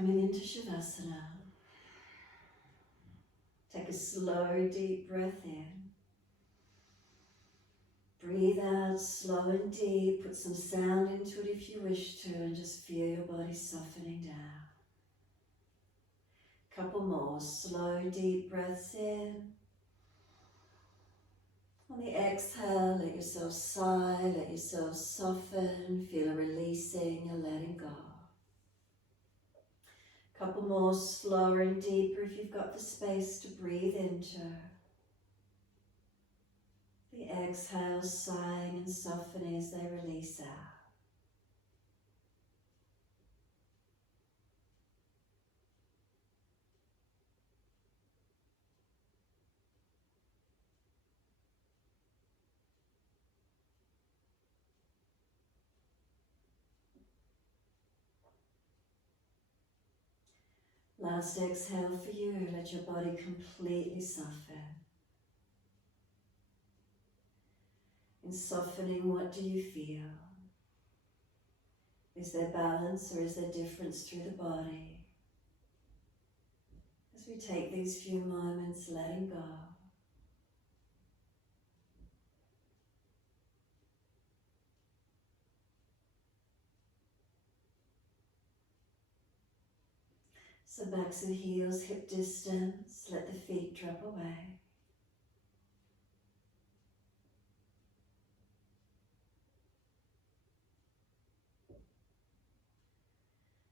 Coming into Shavasana. Take a slow, deep breath in. Breathe out slow and deep. Put some sound into it if you wish to, and just feel your body softening down. Couple more slow, deep breaths in. On the exhale, let yourself sigh, let yourself soften. Feel a releasing, a letting go. Couple more slower and deeper if you've got the space to breathe into. The exhale, sighing and softening as they release out. Last exhale for you, let your body completely soften. In softening, what do you feel? Is there balance or is there difference through the body? As we take these few moments letting go. So backs of the heels, hip distance, let the feet drop away.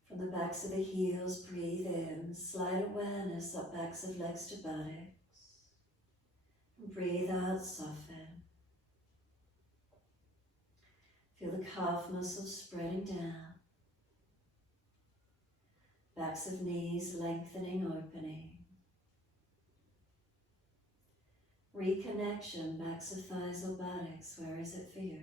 From the backs of the heels, breathe in, slight awareness up backs of legs to buttocks. And breathe out, soften. Feel the calf muscles spreading down. Backs of knees lengthening, opening. Reconnection, backs of thighs or buttocks, where is it for you?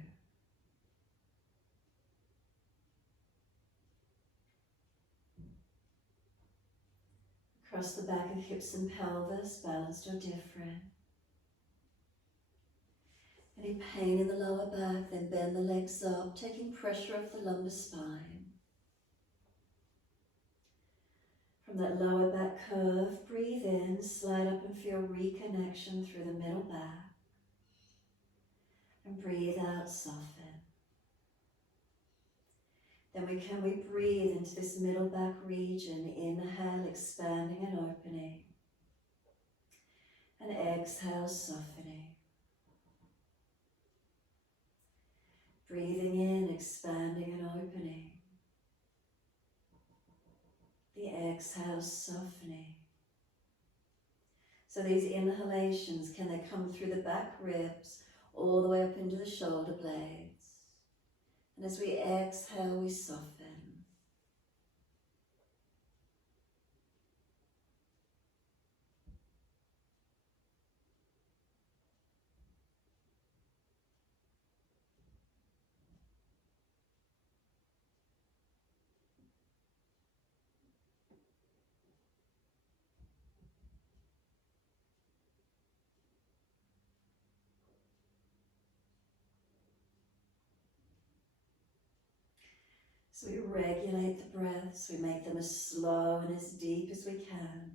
Across the back of hips and pelvis, balanced or different. Any pain in the lower back, then bend the legs up, taking pressure off the lumbar spine. From that lower back curve, breathe in, slide up and feel reconnection through the middle back. And breathe out, soften. Then we breathe into this middle back region, inhale, expanding and opening. And exhale, softening. Breathing in, expanding and opening. The exhale, softening. So these inhalations, can they come through the back ribs, all the way up into the shoulder blades? And as we exhale, we soften. So we regulate the breaths, we make them as slow and as deep as we can.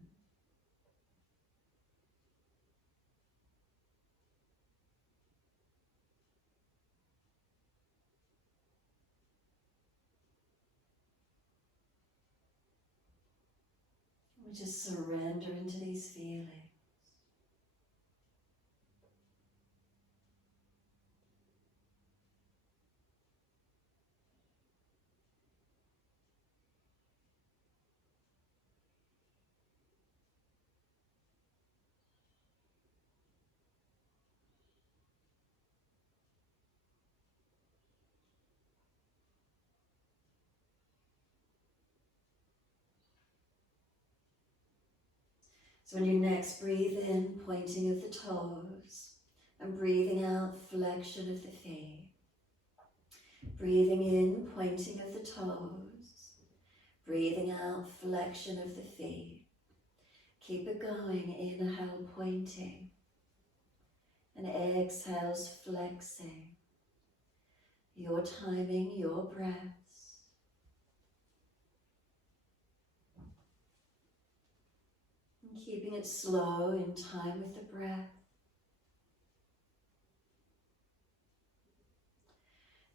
We just surrender into these feelings. So when you next breathe in, pointing of the toes, and breathing out, flexion of the feet. Breathing in, pointing of the toes. Breathing out, flexion of the feet. Keep it going, inhale, pointing. And exhales, flexing. Your timing, your breaths. And keeping it slow in time with the breath.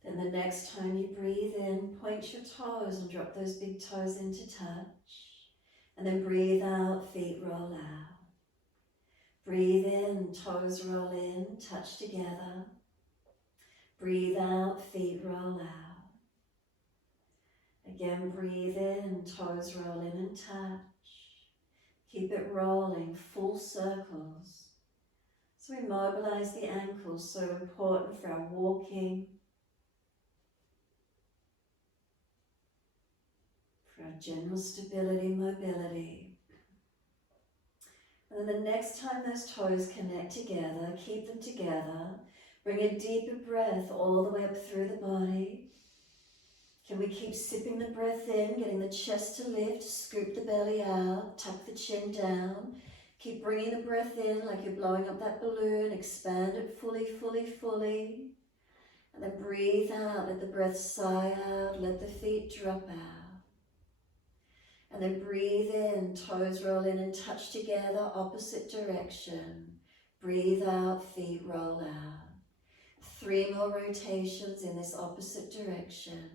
Then the next time you breathe in, point your toes and drop those big toes into touch. And then breathe out, feet roll out. Breathe in, toes roll in, touch together. Breathe out, feet roll out. Again, breathe in, toes roll in and touch. Keep it rolling, full circles. So we mobilize the ankles, so important for our walking, for our general stability, mobility. And then the next time those toes connect together, keep them together. Bring a deeper breath all the way up through the body. Can we keep sipping the breath in, getting the chest to lift, scoop the belly out, tuck the chin down. Keep bringing the breath in like you're blowing up that balloon, expand it fully, fully, fully. And then breathe out, let the breath sigh out, let the feet drop out. And then breathe in, toes roll in and touch together, opposite direction. Breathe out, feet roll out. 3 more rotations in this opposite direction.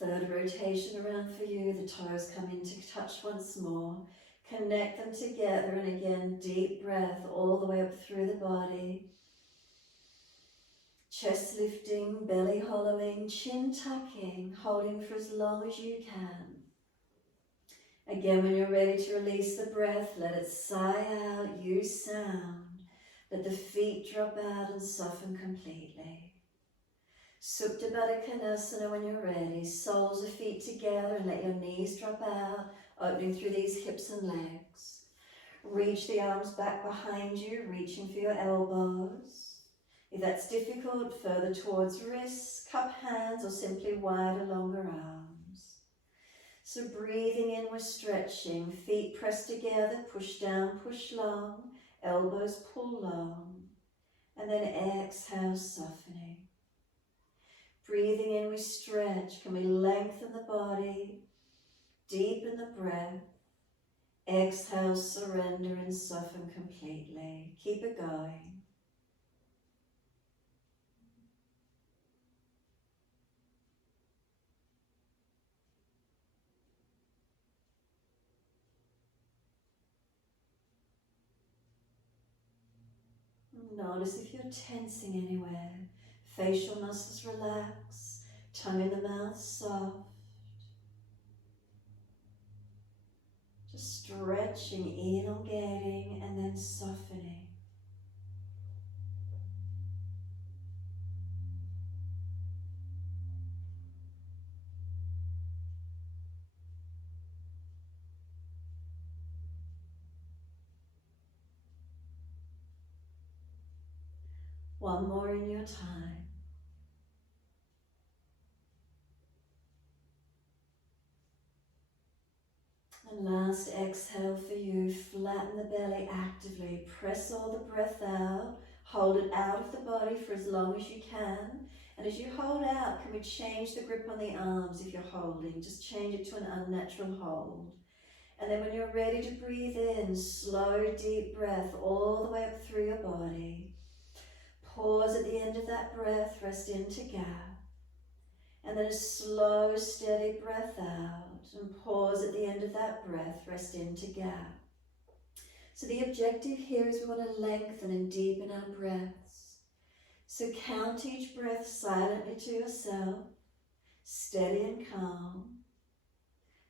Third rotation around for you, the toes come into touch once more. Connect them together and again, deep breath all the way up through the body. Chest lifting, belly hollowing, chin tucking, holding for as long as you can. Again, when you're ready to release the breath, let it sigh out, use sound. Let the feet drop out and soften completely. Supta Baddha Konasana when you're ready. Soles of feet together and let your knees drop out, opening through these hips and legs. Reach the arms back behind you, reaching for your elbows. If that's difficult, further towards wrists, cup hands, or simply wider, longer arms. So breathing in, we're stretching. Feet pressed together, push down, push long. Elbows pull long. And then exhale, softening. Breathing in, we stretch. Can we lengthen the body? Deepen the breath. Exhale, surrender and soften completely. Keep it going. Notice if you're tensing anywhere. Facial muscles relax. Tongue in the mouth soft. Just stretching, elongating, and then softening. One more in your time. And last exhale for you, flatten the belly actively, press all the breath out, hold it out of the body for as long as you can. And as you hold out, can we change the grip on the arms if you're holding? Just change it to an unnatural hold. And then when you're ready to breathe in, slow, deep breath all the way up through your body. Pause at the end of that breath, rest into gap. And then a slow, steady breath out. And pause at the end of that breath, rest into gap. So the objective here is we want to lengthen and deepen our breaths. So count each breath silently to yourself, steady and calm.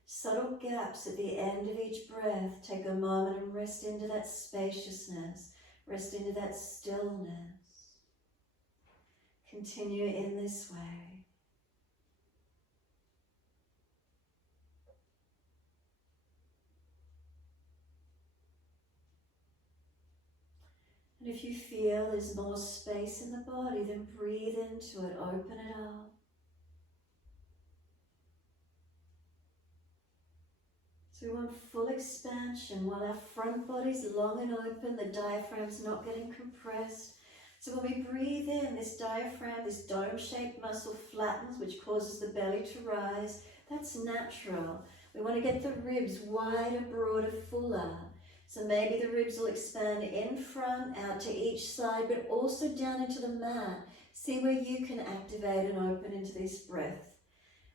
Subtle gaps at the end of each breath. Take a moment and rest into that spaciousness, rest into that stillness. Continue in this way. And if you feel there's more space in the body, then breathe into it, open it up. So we want full expansion while our front body's long and open, the diaphragm's not getting compressed. So when we breathe in, this diaphragm, this dome-shaped muscle flattens, which causes the belly to rise. That's natural. We want to get the ribs wider, broader, fuller. So maybe the ribs will expand in front, out to each side, but also down into the mat. See where you can activate and open into this breath.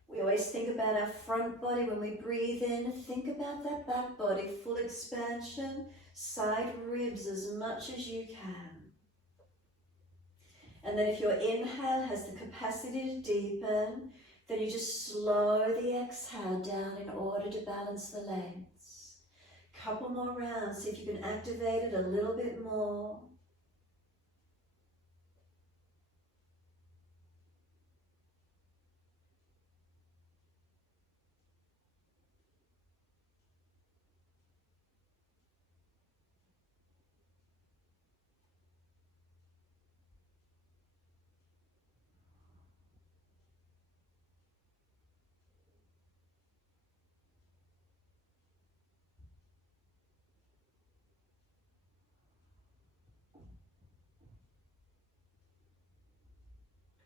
We always think about our front body when we breathe in. Think about that back body, full expansion, side ribs as much as you can. And then if your inhale has the capacity to deepen, then you just slow the exhale down in order to balance the lengths. Couple more rounds, see if you can activate it a little bit more.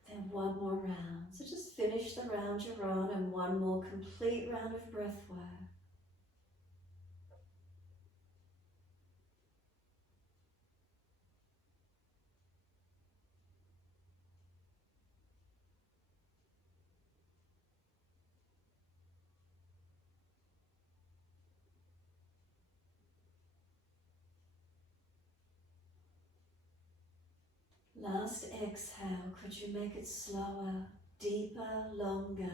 Then one more round. So just finish the round you're on and one more complete round of breath work. Last exhale, could you make it slower, deeper, longer?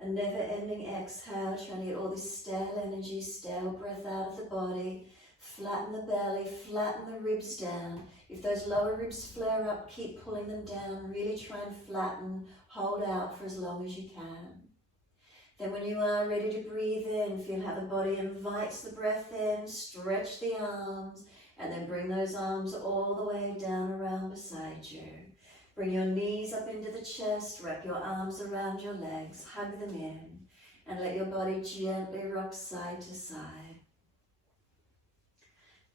A never-ending exhale, trying to get all this stale energy, stale breath out of the body. Flatten the belly, flatten the ribs down. If those lower ribs flare up, keep pulling them down. Really try and flatten, hold out for as long as you can. Then when you are ready to breathe in, feel how the body invites the breath in, stretch the arms, and then bring those arms all the way down around beside you. Bring your knees up into the chest, wrap your arms around your legs, hug them in, and let your body gently rock side to side.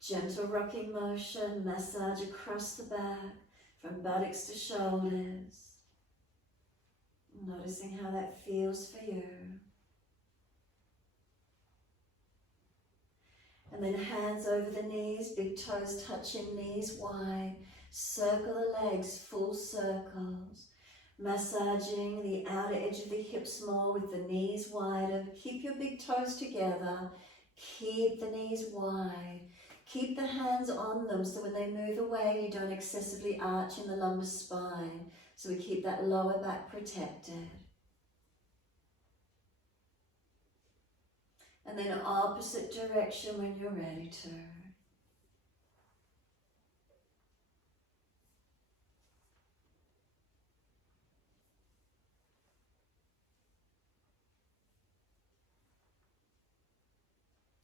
Gentle rocking motion, massage across the back, from buttocks to shoulders. Noticing how that feels for you. And then hands over the knees, big toes touching, knees wide. Circle the legs, full circles. Massaging the outer edge of the hips more with the knees wider. Keep your big toes together. Keep the knees wide. Keep the hands on them so when they move away, you don't excessively arch in the lumbar spine. So we keep that lower back protected. And then opposite direction when you're ready to.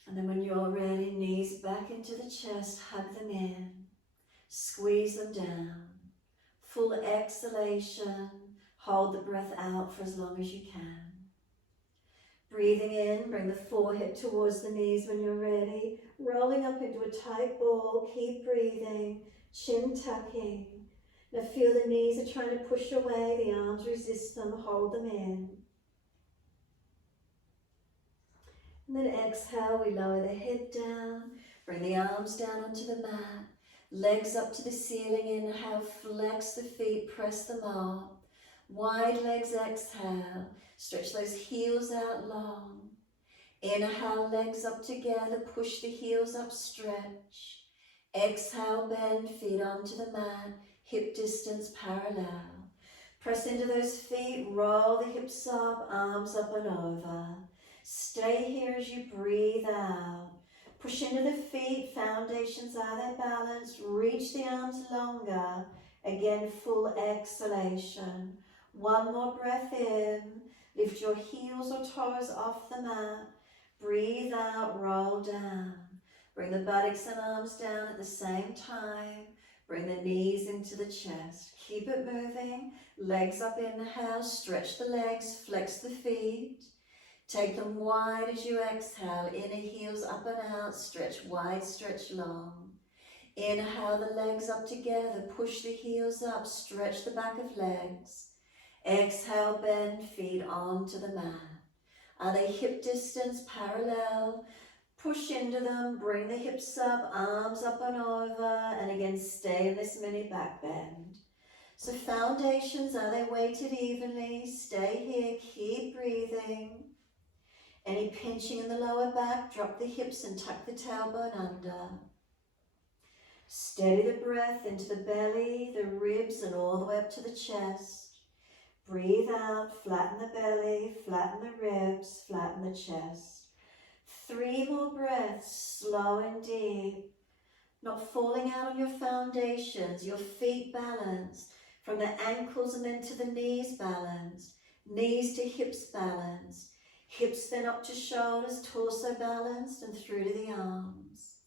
And then when you're ready, knees back into the chest, hug them in, squeeze them down. Full exhalation, hold the breath out for as long as you can. Breathing in, bring the forehead towards the knees when you're ready. Rolling up into a tight ball, keep breathing, chin tucking. Now feel the knees are trying to push away, the arms resist them, hold them in. And then exhale, we lower the head down, bring the arms down onto the mat, legs up to the ceiling, inhale, flex the feet, press them up. Wide legs, exhale, stretch those heels out long. Inhale, legs up together, push the heels up, stretch. Exhale, bend, feet onto the mat, hip distance parallel. Press into those feet, roll the hips up, arms up and over. Stay here as you breathe out. Push into the feet, foundations are there balanced. Reach the arms longer. Again, full exhalation. One more breath in. Lift your heels or toes off the mat. Breathe out, roll down. Bring the buttocks and arms down at the same time. Bring the knees into the chest. Keep it moving. Legs up, inhale. Stretch the legs, flex the feet. Take them wide as you exhale. Inner heels up and out, stretch wide, stretch long. Inhale the legs up together, push the heels up, stretch the back of legs. Exhale, bend feet onto the mat. Are they hip distance parallel? Push into them, bring the hips up, arms up and over, and again stay in this mini back bend. So foundations, are they weighted evenly? Stay here, keep breathing. Any pinching in the lower back, drop the hips and tuck the tailbone under. Steady the breath into the belly, the ribs, and all the way up to the chest. Breathe out, flatten the belly, flatten the ribs, flatten the chest. 3 more breaths, slow and deep. Not falling out on your foundations, your feet balanced. From the ankles and then to the knees balanced. Knees to hips balanced. Hips then up to shoulders, torso balanced, and through to the arms.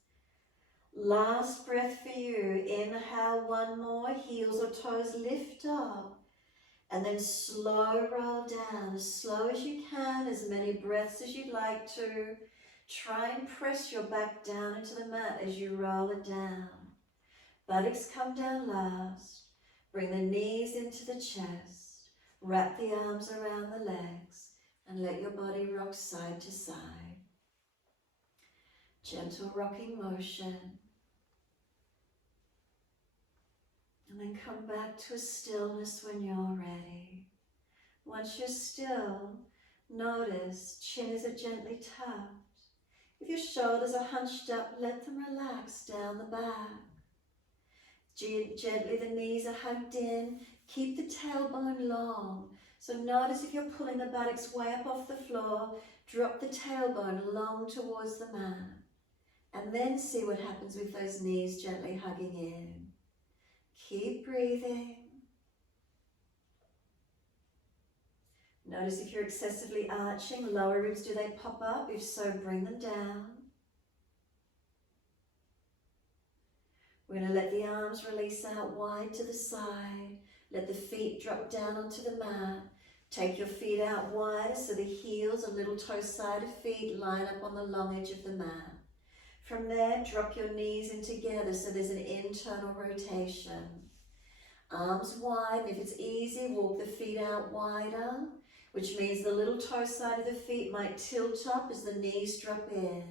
Last breath for you. Inhale 1 more, heels or toes lift up. And then slow roll down, as slow as you can, as many breaths as you'd like to. Try and press your back down into the mat as you roll it down. Buttocks come down last. Bring the knees into the chest. Wrap the arms around the legs and let your body rock side to side. Gentle rocking motion. And then come back to a stillness when you're ready. Once you're still, notice chin is gently tucked. If your shoulders are hunched up, let them relax down the back. Gently the knees are hugged in. Keep the tailbone long. So notice if you're pulling the buttocks way up off the floor, drop the tailbone long towards the mat. And then see what happens with those knees gently hugging in. Keep breathing. Notice if you're excessively arching, lower ribs, do they pop up? If so, bring them down. We're going to let the arms release out wide to the side. Let the feet drop down onto the mat. Take your feet out wider so the heels and little toe side of feet line up on the long edge of the mat. From there, drop your knees in together so there's an internal rotation. Arms wide, and if it's easy, walk the feet out wider, which means the little toe side of the feet might tilt up as the knees drop in.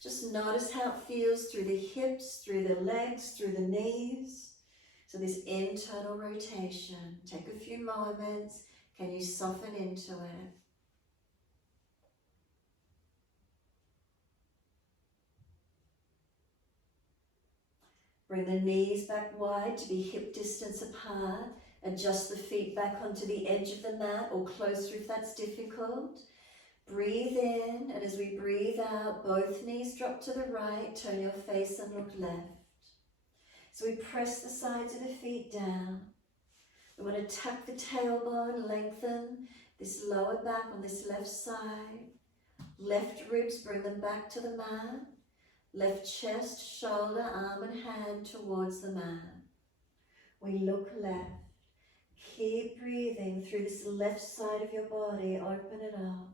Just notice how it feels through the hips, through the legs, through the knees. So this internal rotation. Take a few moments. Can you soften into it? Bring the knees back wide to be hip distance apart. Adjust the feet back onto the edge of the mat or closer if that's difficult. Breathe in, and as we breathe out, both knees drop to the right, turn your face and look left. So we press the sides of the feet down. We want to tuck the tailbone, lengthen this lower back on this left side. Left ribs, bring them back to the mat. Left chest, shoulder, arm and hand towards the mat. We look left. Keep breathing through this left side of your body. Open it up.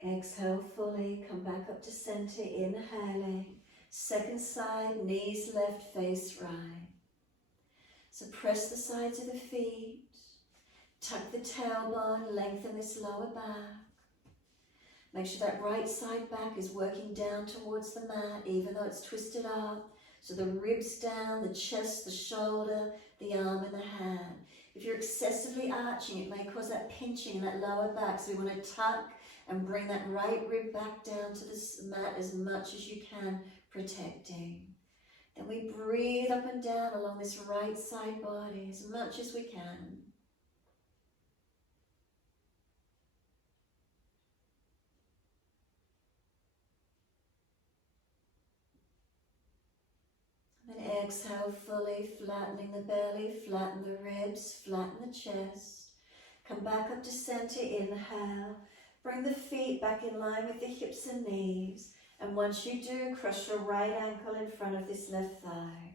Exhale fully. Come back up to center. Inhaling. Second side, knees left, face right. So press the sides of the feet. Tuck the tailbone, lengthen this lower back. Make sure that right side back is working down towards the mat, even though it's twisted up. So the ribs down, the chest, the shoulder, the arm and the hand. If you're excessively arching, it may cause that pinching in that lower back. So we want to tuck and bring that right rib back down to the mat as much as you can, protecting. Then we breathe up and down along this right side body as much as we can. And exhale fully, flattening the belly, flatten the ribs, flatten the chest. Come back up to center, inhale. Bring the feet back in line with the hips and knees. And once you do, cross your right ankle in front of this left thigh.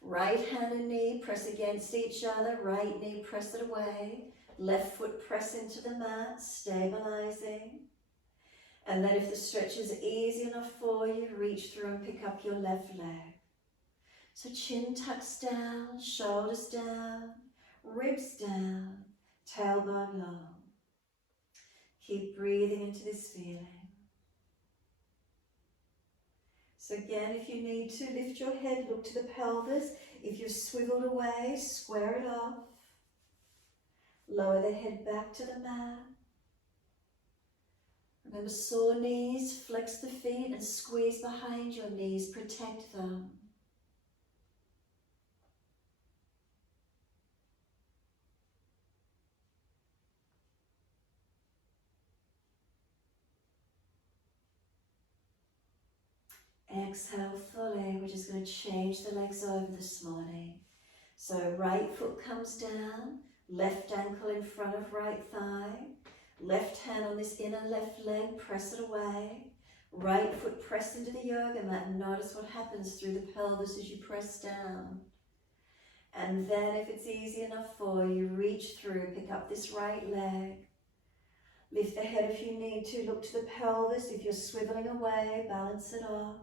Right hand and knee press against each other, right knee press it away, left foot press into the mat, stabilizing. And then if the stretch is easy enough for you, reach through and pick up your left leg. So chin tucks down, shoulders down, ribs down, tailbone long. Keep breathing into this feeling. So again, if you need to, lift your head, look to the pelvis. If you've swiveled away, square it off. Lower the head back to the mat. Remember, sore knees, flex the feet and squeeze behind your knees, protect them. Exhale fully. We're just going to change the legs over this morning. So right foot comes down, left ankle in front of right thigh, left hand on this inner left leg, press it away. Right foot press into the yoga mat and notice what happens through the pelvis as you press down. And then if it's easy enough for you, reach through, pick up this right leg. Lift the head if you need to, look to the pelvis. If you're swiveling away, balance it off.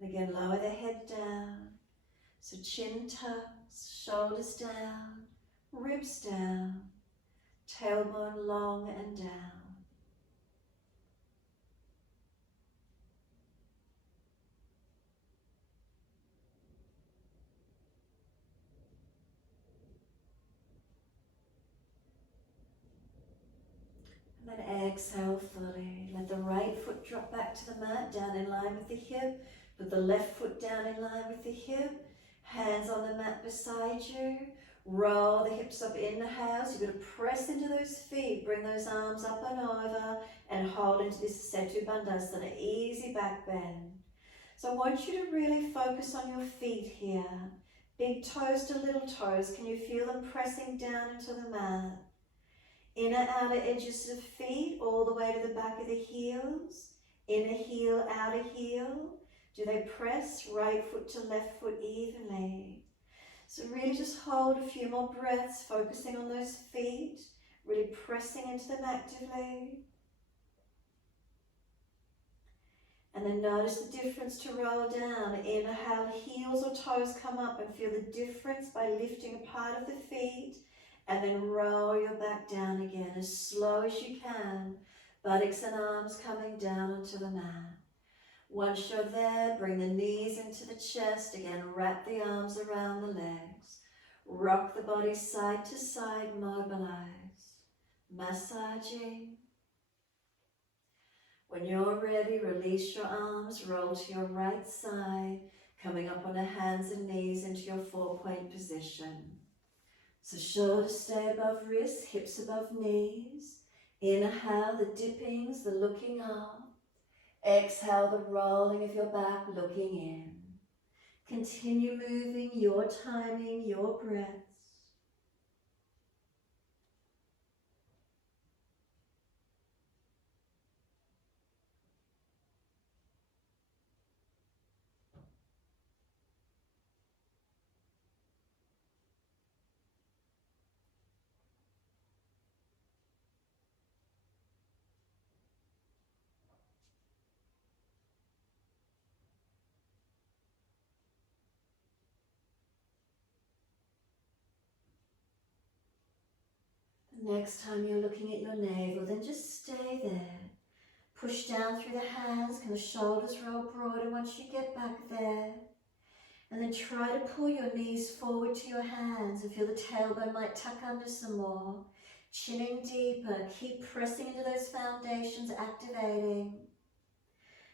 And again, lower the head down. So chin tucks, shoulders down, ribs down, tailbone long and down. And then exhale fully. Let the right foot drop back to the mat, down in line with the hip. Put the left foot down in line with the hip. Hands on the mat beside you. Roll the hips up, inhale. So you're going to press into those feet. Bring those arms up and over and hold into this Setu Bandhasana, easy back bend. So I want you to really focus on your feet here. Big toes to little toes. Can you feel them pressing down into the mat? Inner outer edges of feet all the way to the back of the heels. Inner heel, outer heel. Do they press right foot to left foot evenly? So really just hold a few more breaths, focusing on those feet, really pressing into them actively. And then notice the difference to roll down. Inhale, heels or toes come up and feel the difference by lifting a part of the feet. And then roll your back down again as slow as you can. Buttocks and arms coming down onto the mat. Once you're there, bring the knees into the chest. Again, wrap the arms around the legs. Rock the body side to side, mobilize. Massaging. When you're ready, release your arms, roll to your right side, coming up on the hands and knees into your 4-point position. So shoulders stay above wrists, hips above knees. Inhale, the dippings, the looking up. Exhale, the rolling of your back, looking in. Continue moving, your timing, your breaths. Next time you're looking at your navel, then just stay there. Push down through the hands, can the shoulders roll broader once you get back there. And then try to pull your knees forward to your hands and feel the tailbone might tuck under some more. Chin in deeper, keep pressing into those foundations, activating.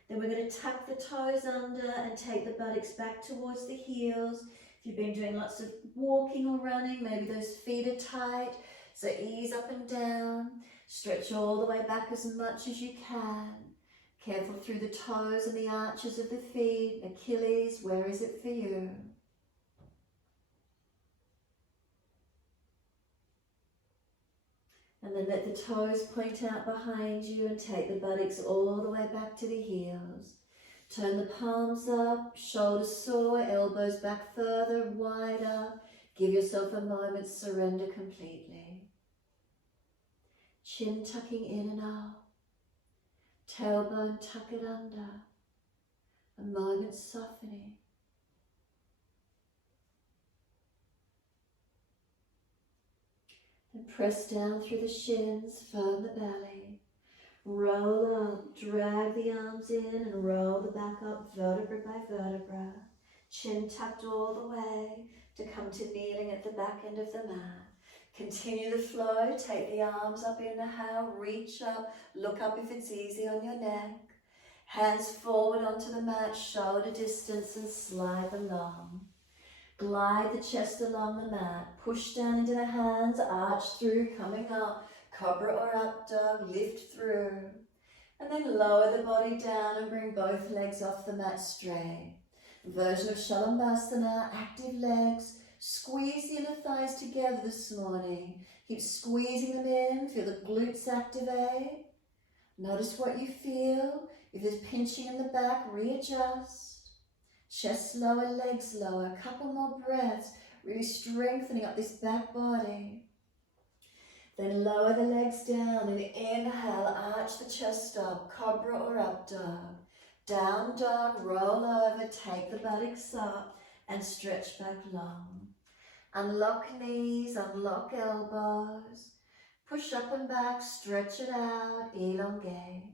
Then we're going to tuck the toes under and take the buttocks back towards the heels. If you've been doing lots of walking or running, maybe those feet are tight. So ease up and down, stretch all the way back as much as you can. Careful through the toes and the arches of the feet. Achilles, where is it for you? And then let the toes point out behind you and take the buttocks all the way back to the heels. Turn the palms up, shoulders soar, elbows back further, wider. Give yourself a moment, surrender completely. Chin tucking in and out. Tailbone tuck it under. A moment softening. Then press down through the shins, firm the belly. Roll up, drag the arms in and roll the back up vertebra by vertebra. Chin tucked all the way to come to kneeling at the back end of the mat. Continue the flow, take the arms up, inhale, reach up, look up if it's easy on your neck. Hands forward onto the mat, shoulder distance and slide along. Glide the chest along the mat, push down into the hands, arch through, coming up, cobra or up dog, lift through. And then lower the body down and bring both legs off the mat straight. Version of Shavasana, active legs. Squeeze the inner thighs together this morning. Keep squeezing them in, feel the glutes activate. Notice what you feel. If there's pinching in the back, readjust. Chest lower, legs lower, a couple more breaths, really strengthening up this back body. Then lower the legs down and inhale, arch the chest up, cobra or up dog. Down dog, roll over, take the buttocks up and stretch back long. Unlock knees, unlock elbows. Push up and back, stretch it out, elongate.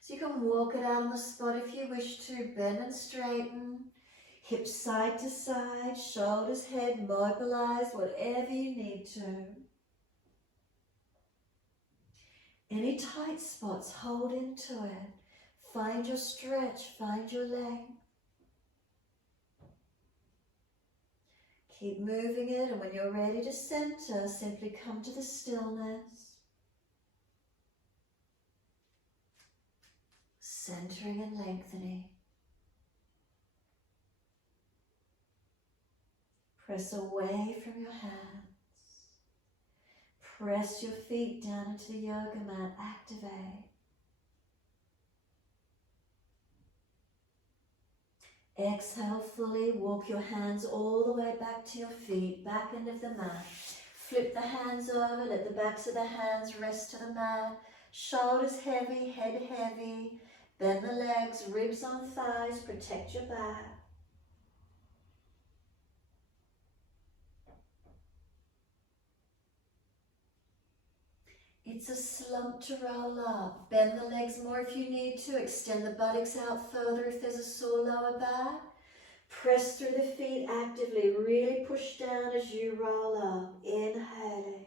So you can walk it out on the spot if you wish to. Bend and straighten. Hips side to side, shoulders, head mobilized, whatever you need to. Any tight spots, hold into it. Find your stretch, find your length. Keep moving it, and when you're ready to center, simply come to the stillness. Centering and lengthening. Press away from your hands. Press your feet down into the yoga mat. Activate. Exhale fully. Walk your hands all the way back to your feet, back end of the mat. Flip the hands over. Let the backs of the hands rest to the mat. Shoulders heavy, head heavy. Bend the legs, ribs on thighs. Protect your back. It's a slump to roll up. Bend the legs more if you need to. Extend the buttocks out further if there's a sore lower back. Press through the feet actively. Really push down as you roll up. Inhaling.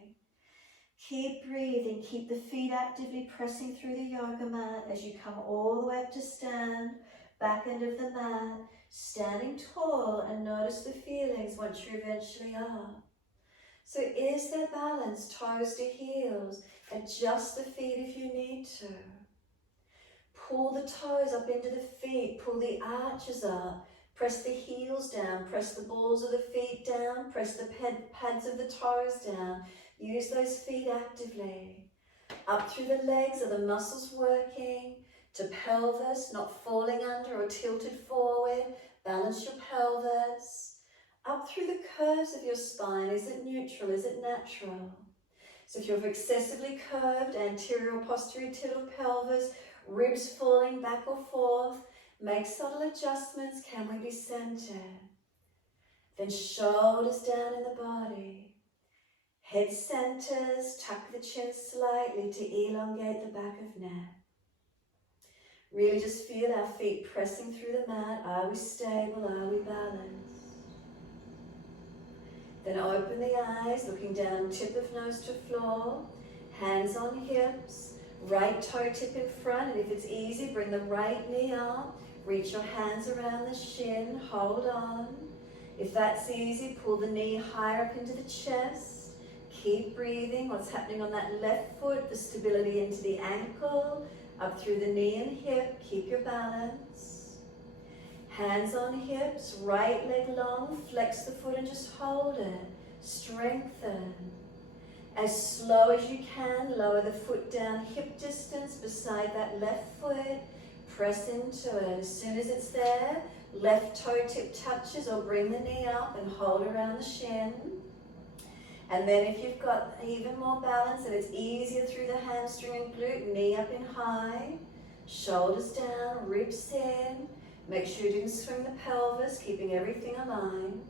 Keep breathing. Keep the feet actively pressing through the yoga mat as you come all the way up to stand. Back end of the mat. Standing tall, and notice the feelings once you eventually are. So is there balance, toes to heels? Adjust the feet if you need to. Pull the toes up into the feet, pull the arches up, press the heels down, press the balls of the feet down, press the pads of the toes down. Use those feet actively. Up through the legs, are the muscles working? To pelvis, not falling under or tilted forward. Balance your pelvis. Up through the curves of your spine, is it neutral, is it natural? So if you're excessively curved, anterior or posterior tilt pelvis, ribs falling back or forth, make subtle adjustments. Can we be centered? Then shoulders down in the body. Head centers, tuck the chin slightly to elongate the back of neck. Really just feel our feet pressing through the mat. Are we stable? Are we balanced? Then open the eyes, looking down, tip of nose to floor, hands on hips, right toe tip in front, and if it's easy, bring the right knee up, reach your hands around the shin, hold on. If that's easy, pull the knee higher up into the chest, keep breathing. What's happening on that left foot, the stability into the ankle, up through the knee and hip, keep your balance. Hands on hips, right leg long, flex the foot and just hold it. Strengthen. As slow as you can, lower the foot down hip distance beside that left foot. Press into it. As soon as it's there, left toe tip touches or bring the knee up and hold around the shin. And then if you've got even more balance and it's easier through the hamstring and glute, knee up and high, shoulders down, ribs in. Make sure you didn't swing the pelvis, keeping everything aligned.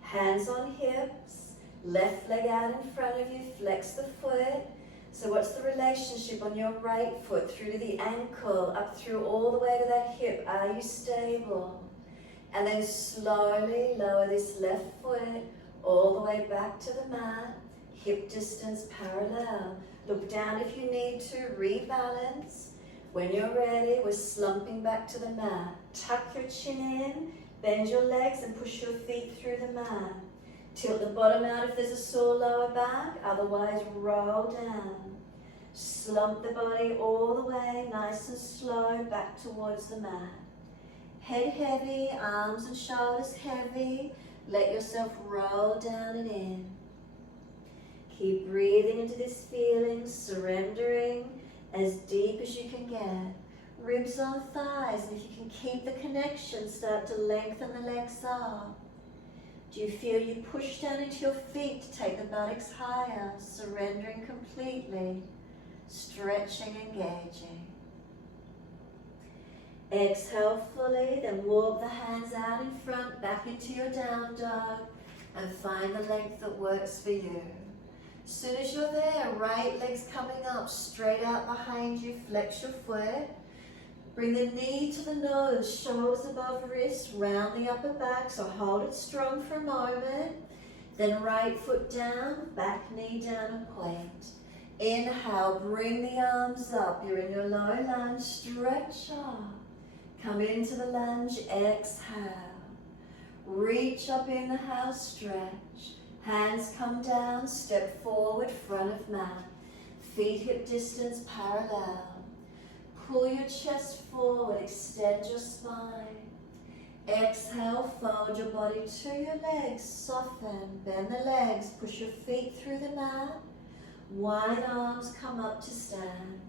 Hands on hips, left leg out in front of you, flex the foot. So what's the relationship on your right foot through to the ankle, up through all the way to that hip? Are you stable? And then slowly lower this left foot all the way back to the mat, hip distance parallel. Look down if you need to, rebalance. When you're ready, we're slumping back to the mat. Tuck your chin in, bend your legs and push your feet through the mat. Tilt the bottom out if there's a sore lower back, otherwise roll down. Slump the body all the way, nice and slow, back towards the mat. Head heavy, arms and shoulders heavy. Let yourself roll down and in. Keep breathing into this feeling, surrendering as deep as you can get. Ribs on thighs, and if you can keep the connection, start to lengthen the legs up. Do you feel you push down into your feet to take the buttocks higher, surrendering completely, stretching, engaging. Exhale fully, then walk the hands out in front, back into your down dog, and find the length that works for you. As soon as you're there, right leg's coming up, straight out behind you, flex your foot. Bring the knee to the nose, shoulders above wrists, round the upper back, so hold it strong for a moment. Then right foot down, back knee down and point. Inhale, bring the arms up. You're in your low lunge, stretch up. Come into the lunge, exhale. Reach up, inhale, stretch. Hands come down, step forward, front of mat. Feet hip distance parallel. Pull your chest forward, extend your spine. Exhale, fold your body to your legs, soften, bend the legs, push your feet through the mat. Wide arms come up to stand.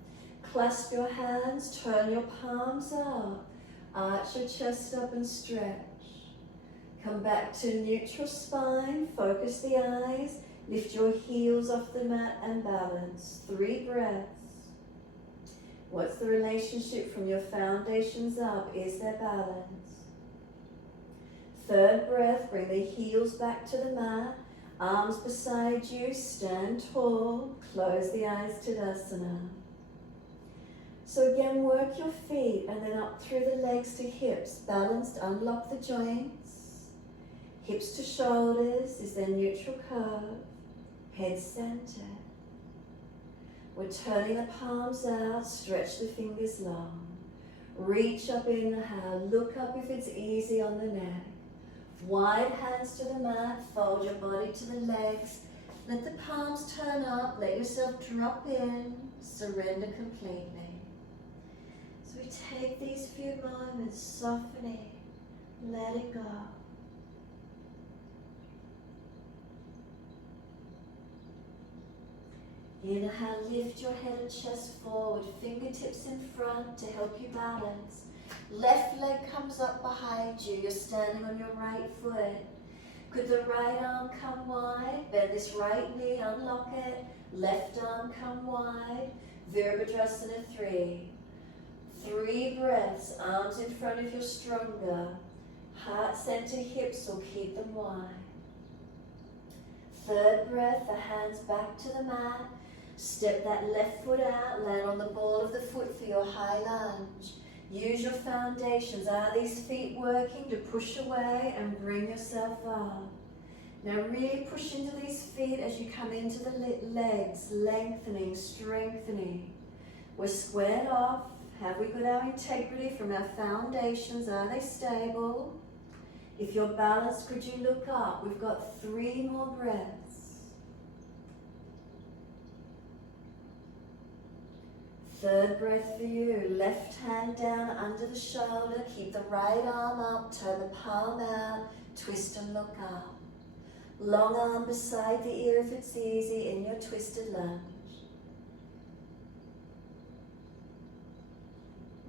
Clasp your hands, turn your palms up. Arch your chest up and stretch. Come back to neutral spine, focus the eyes, lift your heels off the mat and balance. 3 breaths. What's the relationship from your foundations up? Is there balance? 3rd breath, bring the heels back to the mat, arms beside you, stand tall, close the eyes, Tadasana. So again, work your feet and then up through the legs to hips, balanced, unlock the joints. Hips to shoulders is their neutral curve, head centered. We're turning the palms out, stretch the fingers long. Reach up, inhale, look up if it's easy on the neck. Wide hands to the mat, fold your body to the legs. Let the palms turn up, let yourself drop in, surrender completely. So we take these few moments, softening, letting go. Inhale, lift your head and chest forward, fingertips in front to help you balance. Left leg comes up behind you, you're standing on your right foot. Could the right arm come wide? Bend this right knee, unlock it. Left arm come wide. Virabhadrasana 3. 3 breaths, arms in front of you stronger. Heart center, hips will keep them wide. 3rd breath, the hands back to the mat. Step that left foot out, land on the ball of the foot for your high lunge. Use your foundations. Are these feet working to push away and bring yourself up? Now really push into these feet as you come into the legs, lengthening, strengthening. We're squared off. Have we got our integrity from our foundations? Are they stable? If you're balanced, could you look up? We've got 3 more breaths. 3rd breath for you. Left hand down under the shoulder. Keep the right arm up. Turn the palm out. Twist and look up. Long arm beside the ear if it's easy in your twisted lunge.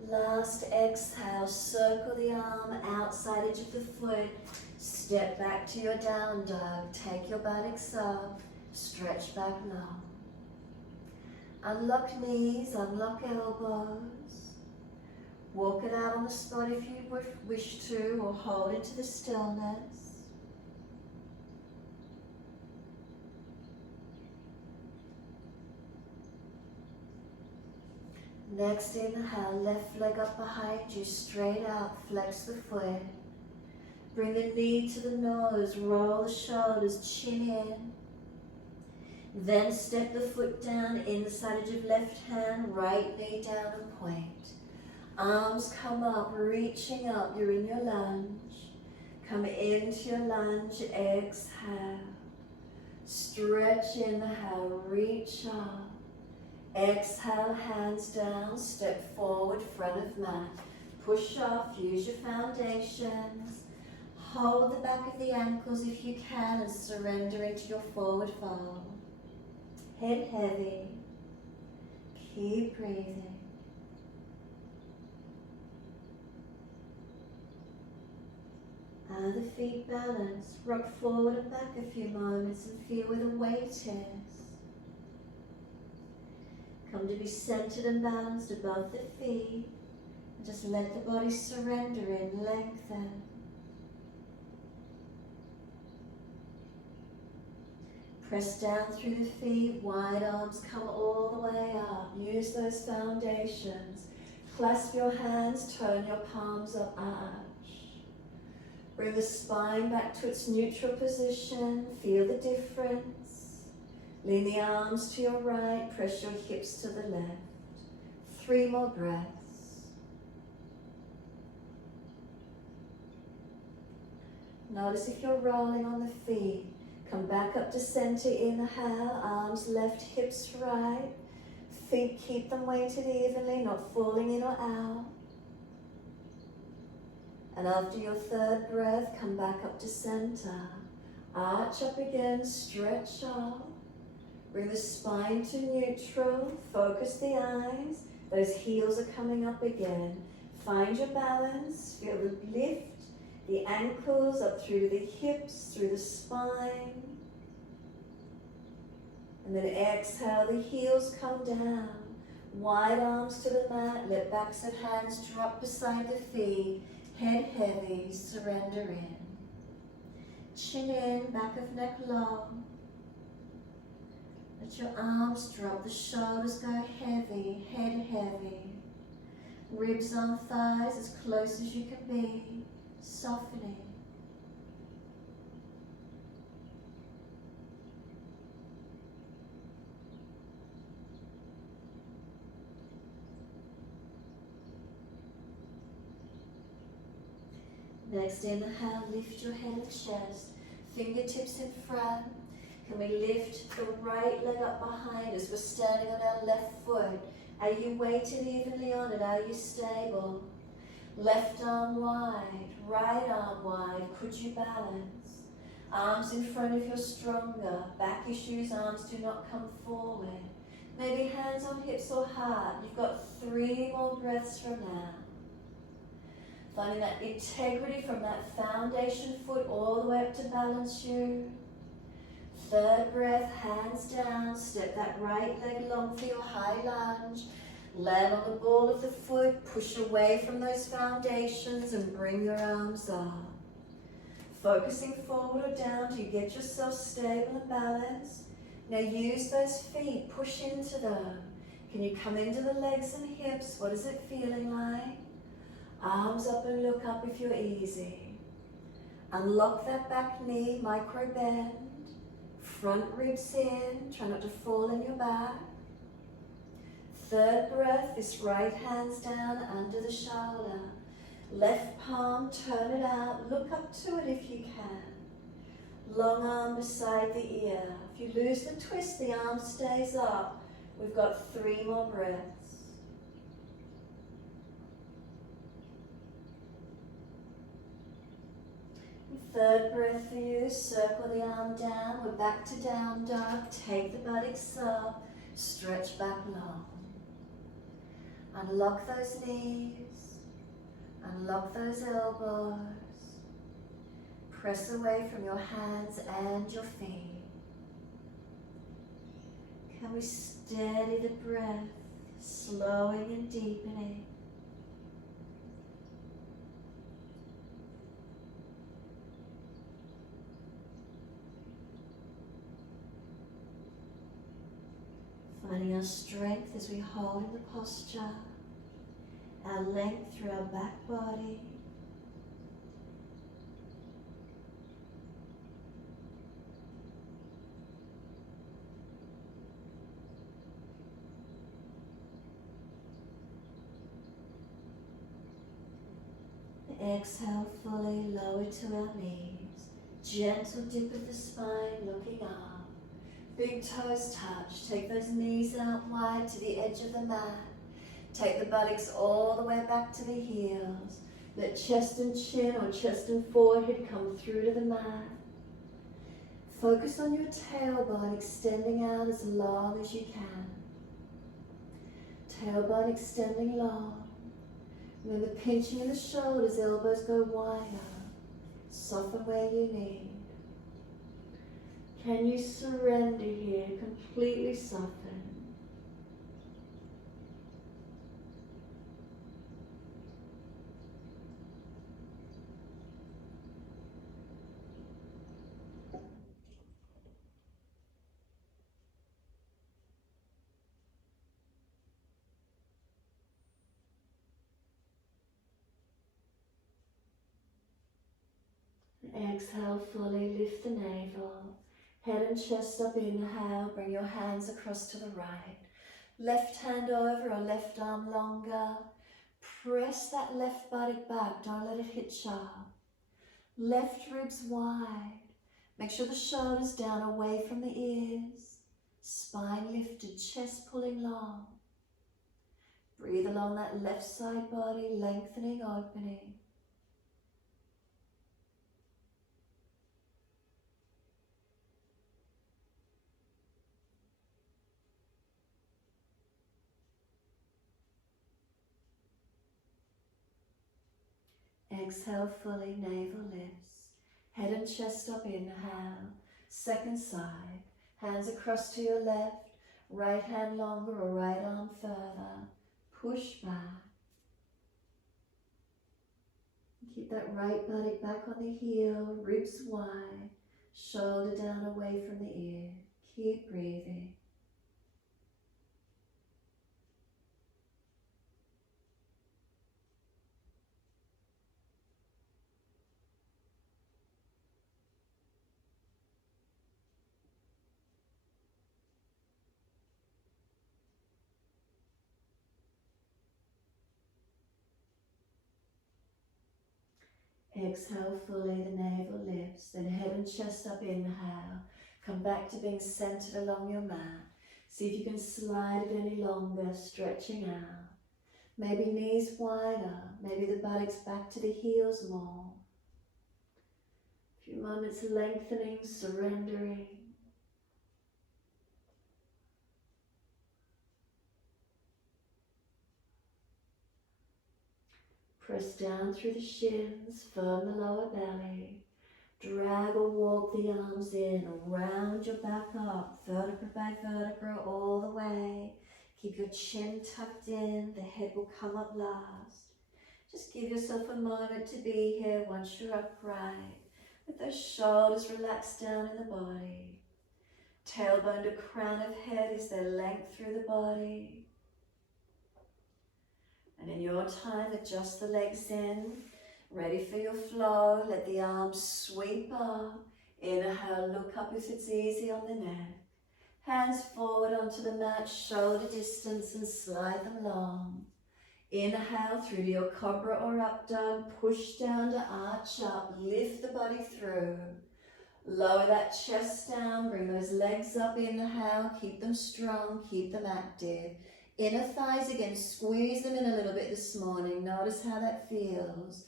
Last exhale, circle the arm outside edge of the foot. Step back to your down dog. Take your buttocks up. Stretch back long. Unlock knees, unlock elbows. Walk it out on the spot if you wish to, or hold into the stillness. Next inhale, left leg up behind you, straight out, flex the foot. Bring the knee to the nose, roll the shoulders, chin in. Then step the foot down, inside edge of left hand, right knee down and point. Arms come up, reaching up, you're in your lunge. Come into your lunge, exhale. Stretch, inhale, reach up. Exhale, hands down, step forward, front of mat. Push off, use your foundations. Hold the back of the ankles if you can and surrender into your forward fold. Head heavy. Keep breathing. And the feet balance. Rock forward and back a few moments and feel where the weight is. Come to be centered and balanced above the feet. And just let the body surrender in, lengthen. Press down through the feet, wide arms come all the way up. Use those foundations. Clasp your hands, turn your palms up, arch. Bring the spine back to its neutral position. Feel the difference. Lean the arms to your right, press your hips to the left. 3 more breaths. Notice if you're rolling on the feet. Come back up to center, inhale, arms left, hips right. Feet, keep them weighted evenly, not falling in or out. And after your 3rd breath, come back up to center. Arch up again, stretch up. Bring the spine to neutral, focus the eyes, those heels are coming up again. Find your balance, feel the lift, the ankles up through the hips, through the spine. And then exhale, the heels come down. Wide arms to the mat, let backs of hands drop beside the feet. Head heavy, surrender in. Chin in, back of neck long. Let your arms drop, the shoulders go heavy, head heavy. Ribs on thighs as close as you can be, softening. Next inhale, lift your head and chest, fingertips in front. Can we lift the right leg up behind us? We're standing on our left foot. Are you weighted evenly on it? Are you stable? Left arm wide, right arm wide. Could you balance? Arms in front if you're stronger. Back issues, arms do not come forward. Maybe hands on hips or heart. You've got 3 more breaths from now. Finding that integrity from that foundation foot all the way up to balance you. 3rd breath, hands down, step that right leg long for your high lunge. Land on the ball of the foot, push away from those foundations and bring your arms up. Focusing forward or down to get yourself stable and balanced. Now use those feet, push into them. Can you come into the legs and hips? What is it feeling like? Arms up and look up if you're easy. Unlock that back knee, micro bend. Front ribs in, try not to fall in your back. 3rd breath, this right hand's down under the shoulder. Left palm, turn it out, look up to it if you can. Long arm beside the ear. If you lose the twist, the arm stays up. We've got 3 more breaths. Third breath for you, circle the arm down. We're back to down dog. Take the buttocks up, stretch back long. Unlock those knees, unlock those elbows. Press away from your hands and your feet. Can we steady the breath, slowing and deepening? Finding our strength as we hold in the posture, our length through our back body. Exhale fully, lower to our knees. Gentle dip of the spine, looking up. Big toes touch. Take those knees out wide to the edge of the mat. Take the buttocks all the way back to the heels. Let chest and chin or chest and forehead come through to the mat. Focus on your tailbone extending out as long as you can. Tailbone extending long. Remember pinching in the shoulders, elbows go wider. Soften where you need. Can you surrender here, completely soften? Exhale fully, lift the navel. Head and chest up, inhale, bring your hands across to the right. Left hand over or left arm longer. Press that left buttock back, don't let it hit sharp. Left ribs wide. Make sure the shoulders down away from the ears. Spine lifted, chest pulling long. Breathe along that left side body, lengthening, opening. Exhale fully, navel lifts. Head and chest up, inhale. Second side. Hands across to your left. Right hand longer or right arm further. Push back. Keep that right buttock back on the heel, ribs wide. Shoulder down away from the ear. Keep breathing. Exhale fully, the navel lifts, then head and chest up, inhale. Come back to being centered along your mat. See if you can slide it any longer, stretching out. Maybe knees wider, maybe the buttocks back to the heels more. A few moments lengthening, surrendering. Press down through the shins, firm the lower belly. Drag or walk the arms in, round your back up, vertebra by vertebra all the way. Keep your chin tucked in, the head will come up last. Just give yourself a moment to be here once you're upright, with those shoulders relaxed down in the body. Tailbone to crown of head is their length through the body. And in your time, adjust the legs in. Ready for your flow, let the arms sweep up. Inhale, look up if it's easy on the neck. Hands forward onto the mat, shoulder distance, and slide them long. Inhale through to your cobra or up dog, push down to arch up, lift the body through. Lower that chest down, bring those legs up, inhale, keep them strong, keep them active. Inner thighs again, squeeze them in a little bit this morning. Notice how that feels.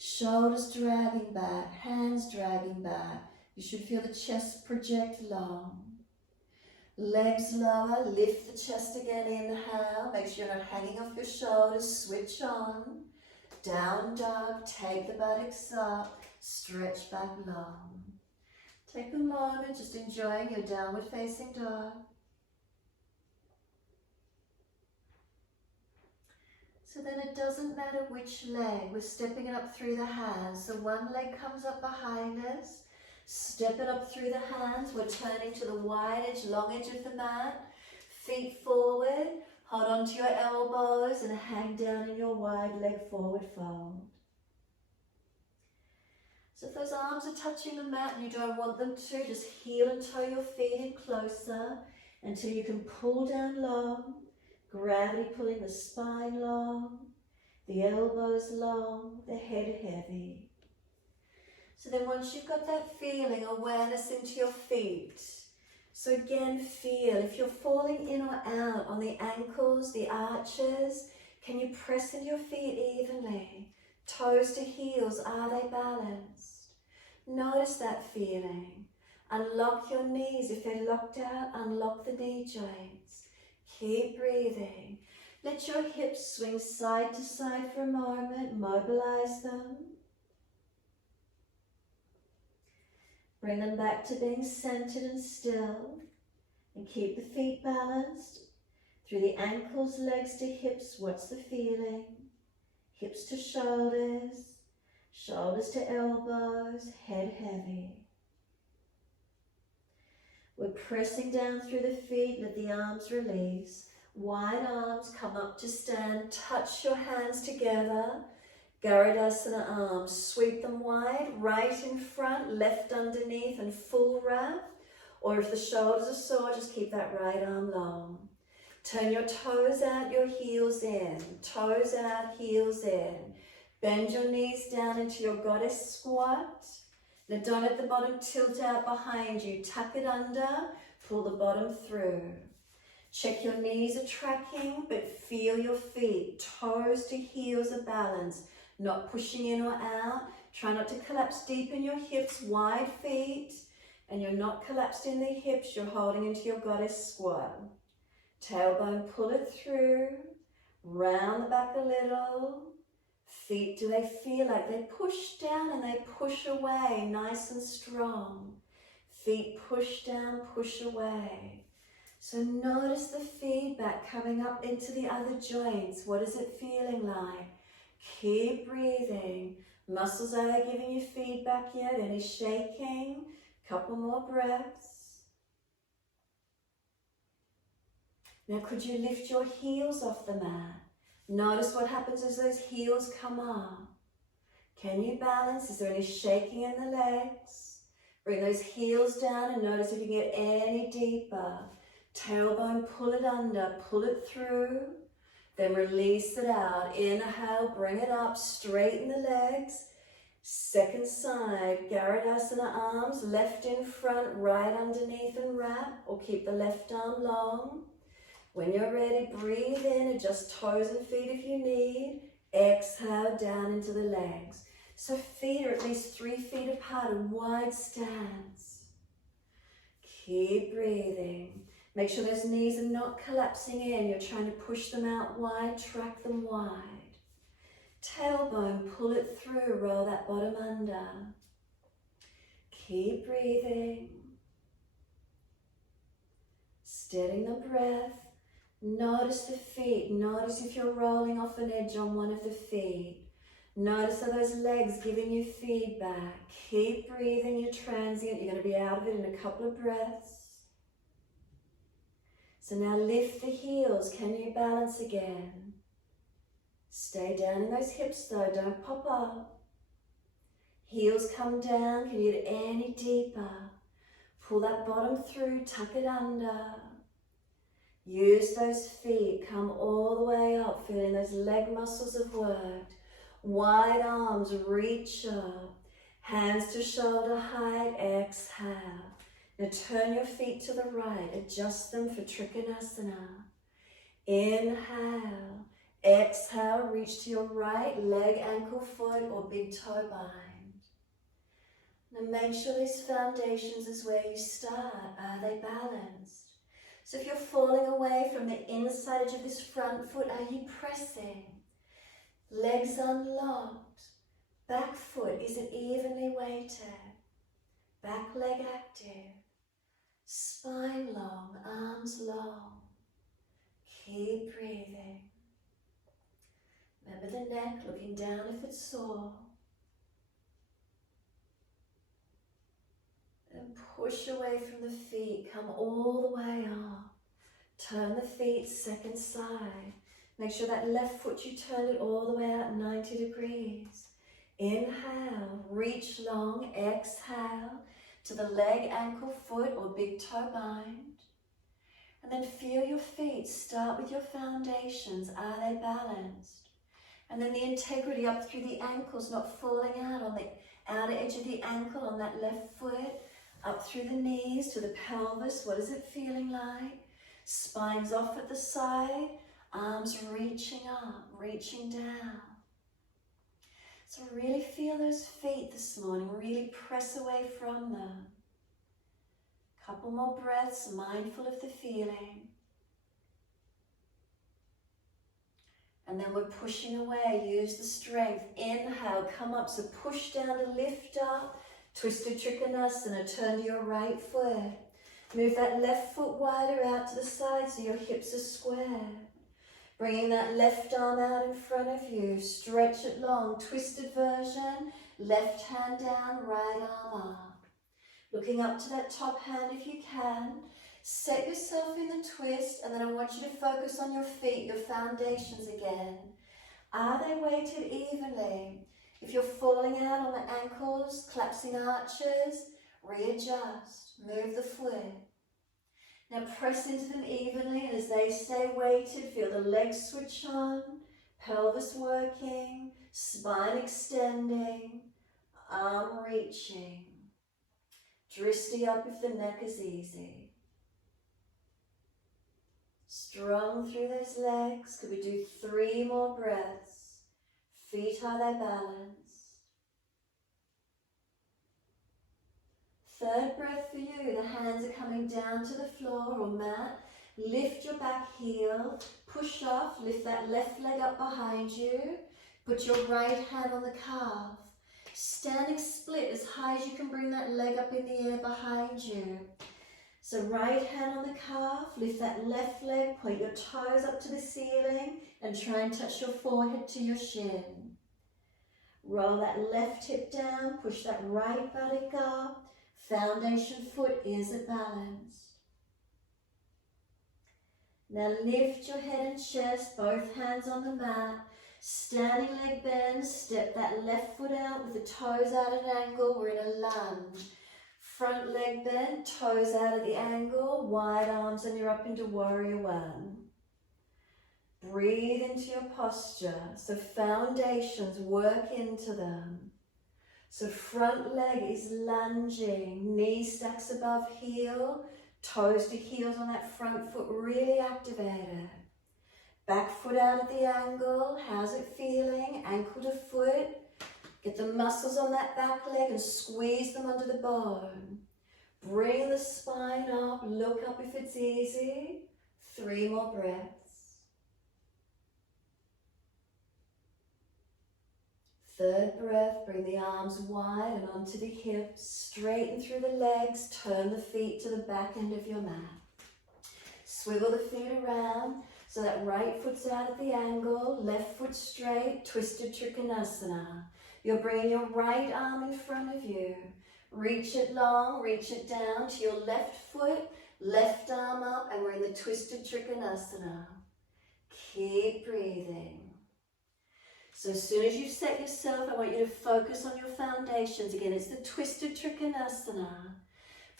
Shoulders dragging back, hands dragging back. You should feel the chest project long. Legs lower, lift the chest again, inhale. Make sure you're not hanging off your shoulders, switch on. Down dog, take the buttocks up, stretch back long. Take a moment, just enjoying your downward facing dog. So then it doesn't matter which leg, we're stepping it up through the hands. So one leg comes up behind us, step it up through the hands. We're turning to the wide edge, long edge of the mat. Feet forward, hold on to your elbows and hang down in your wide leg forward fold. So if those arms are touching the mat and you don't want them to, just heel and toe your feet in closer until you can pull down long. Gravity pulling the spine long, the elbows long, the head heavy. So then once you've got that feeling, awareness into your feet. So again, feel if you're falling in or out on the ankles, the arches, can you press into your feet evenly? Toes to heels, are they balanced? Notice that feeling. Unlock your knees. If they're locked out, unlock the knee joints. Keep breathing. Let your hips swing side to side for a moment. Mobilize them. Bring them back to being centered and still. And keep the feet balanced. Through the ankles, legs to hips, what's the feeling? Hips to shoulders. Shoulders to elbows. Head heavy. We're pressing down through the feet, let the arms release. Wide arms, come up to stand, touch your hands together. Garudasana arms, sweep them wide, right in front, left underneath and full wrap. Or if the shoulders are sore, just keep that right arm long. Turn your toes out, your heels in. Toes out, heels in. Bend your knees down into your goddess squat. Now don't let the bottom tilt out behind you. Tuck it under, pull the bottom through. Check your knees are tracking, but feel your feet. Toes to heels are balanced, not pushing in or out. Try not to collapse deep in your hips, wide feet. And you're not collapsed in the hips, you're holding into your goddess squat. Tailbone, pull it through. Round the back a little. Feet, do they feel like they push down and they push away, nice and strong? Feet push down, push away. So notice the feedback coming up into the other joints. What is it feeling like? Keep breathing. Muscles, are they giving you feedback yet? Any shaking? Couple more breaths. Now could you lift your heels off the mat? Notice what happens as those heels come up. Can you balance? Is there any shaking in the legs? Bring those heels down and notice if you can get any deeper. Tailbone, pull it under, pull it through. Then release it out. Inhale, bring it up, straighten the legs. Second side, Garudasana arms, left in front, right underneath and wrap, or keep the left arm long. When you're ready, breathe in, adjust toes and feet if you need. Exhale down into the legs. So feet are at least 3 feet apart, a wide stance. Keep breathing. Make sure those knees are not collapsing in. You're trying to push them out wide, track them wide. Tailbone, pull it through, roll that bottom under. Keep breathing. Steadying the breath. Notice the feet. Notice if you're rolling off an edge on one of the feet. Notice are those legs giving you feedback. Keep breathing, you're transient. You're going to be out of it in a couple of breaths. So now lift the heels. Can you balance again? Stay down in those hips though, don't pop up. Heels come down, can you get any deeper? Pull that bottom through, tuck it under. Use those feet, come all the way up, feeling those leg muscles have worked. Wide arms, reach up. Hands to shoulder height, exhale. Now turn your feet to the right, adjust them for Trikanasana. Inhale, Exhale, reach to your right leg, ankle, foot, or big toe bind. Now make sure these foundations is where you start. Are they balanced? So if you're falling away from the inside edge of this front foot, are you pressing? Legs unlocked. Back foot, is it evenly weighted? Back leg active. Spine long, arms long. Keep breathing. Remember the neck, looking down if it's sore. And push away from the feet, come all the way up. Turn the feet second side. Make sure that left foot, you turn it all the way out 90 degrees. Inhale, reach long, exhale to the leg, ankle, foot, or big toe bind. And then feel your feet, start with your foundations, are they balanced? And then the integrity up through the ankles, not falling out on the outer edge of the ankle on that left foot, up through the knees to the pelvis, what is it feeling like? Spine's off at the side, arms reaching up, reaching down. So really feel those feet this morning, really press away from them. Couple more breaths, mindful of the feeling. And then we're pushing away, use the strength. Inhale, come up, so push down to lift up. Twisted Trikanasana, turn to your right foot. Move that left foot wider out to the side so your hips are square. Bringing that left arm out in front of you, stretch it long, twisted version, left hand down, right arm up. Looking up to that top hand if you can. Set yourself in the twist, and then I want you to focus on your feet, your foundations again. Are they weighted evenly? If you're falling out on the ankles, collapsing arches, readjust, move the foot. Now press into them evenly, and as they stay weighted, feel the legs switch on, pelvis working, spine extending, arm reaching. Drishti up if the neck is easy. Strong through those legs. Could we do 3 more breaths? Feet, are they balanced? Third breath for you. The hands are coming down to the floor or mat. Lift your back heel. Push off. Lift that left leg up behind you. Put your right hand on the calf. Standing split as high as you can, bring that leg up in the air behind you. So right hand on the calf, lift that left leg, point your toes up to the ceiling and try and touch your forehead to your shin. Roll that left hip down, push that right buttock up. Foundation foot is at balance. Now lift your head and chest, both hands on the mat. Standing leg bend, step that left foot out with the toes out at an angle. We're in a lunge. Front leg bend, toes out at the angle, wide arms, and you're up into warrior one. Breathe into your posture. So foundations, work into them. So front leg is lunging, knee stacks above heel, toes to heels on that front foot, really activated. Back foot out at the angle, how's it feeling? Ankle to foot. Get the muscles on that back leg and squeeze them under the bone. Bring the spine up, look up if it's easy. 3 more breaths. Third breath, bring the arms wide and onto the hips, straighten through the legs, turn the feet to the back end of your mat. Swivel the feet around. So that right foot's out at the angle, left foot straight, twisted Trikanasana. You're bringing your right arm in front of you. Reach it long, reach it down to your left foot, left arm up, and we're in the twisted Trikanasana. Keep breathing. So as soon as you set yourself, I want you to focus on your foundations. Again, it's the twisted Trikanasana.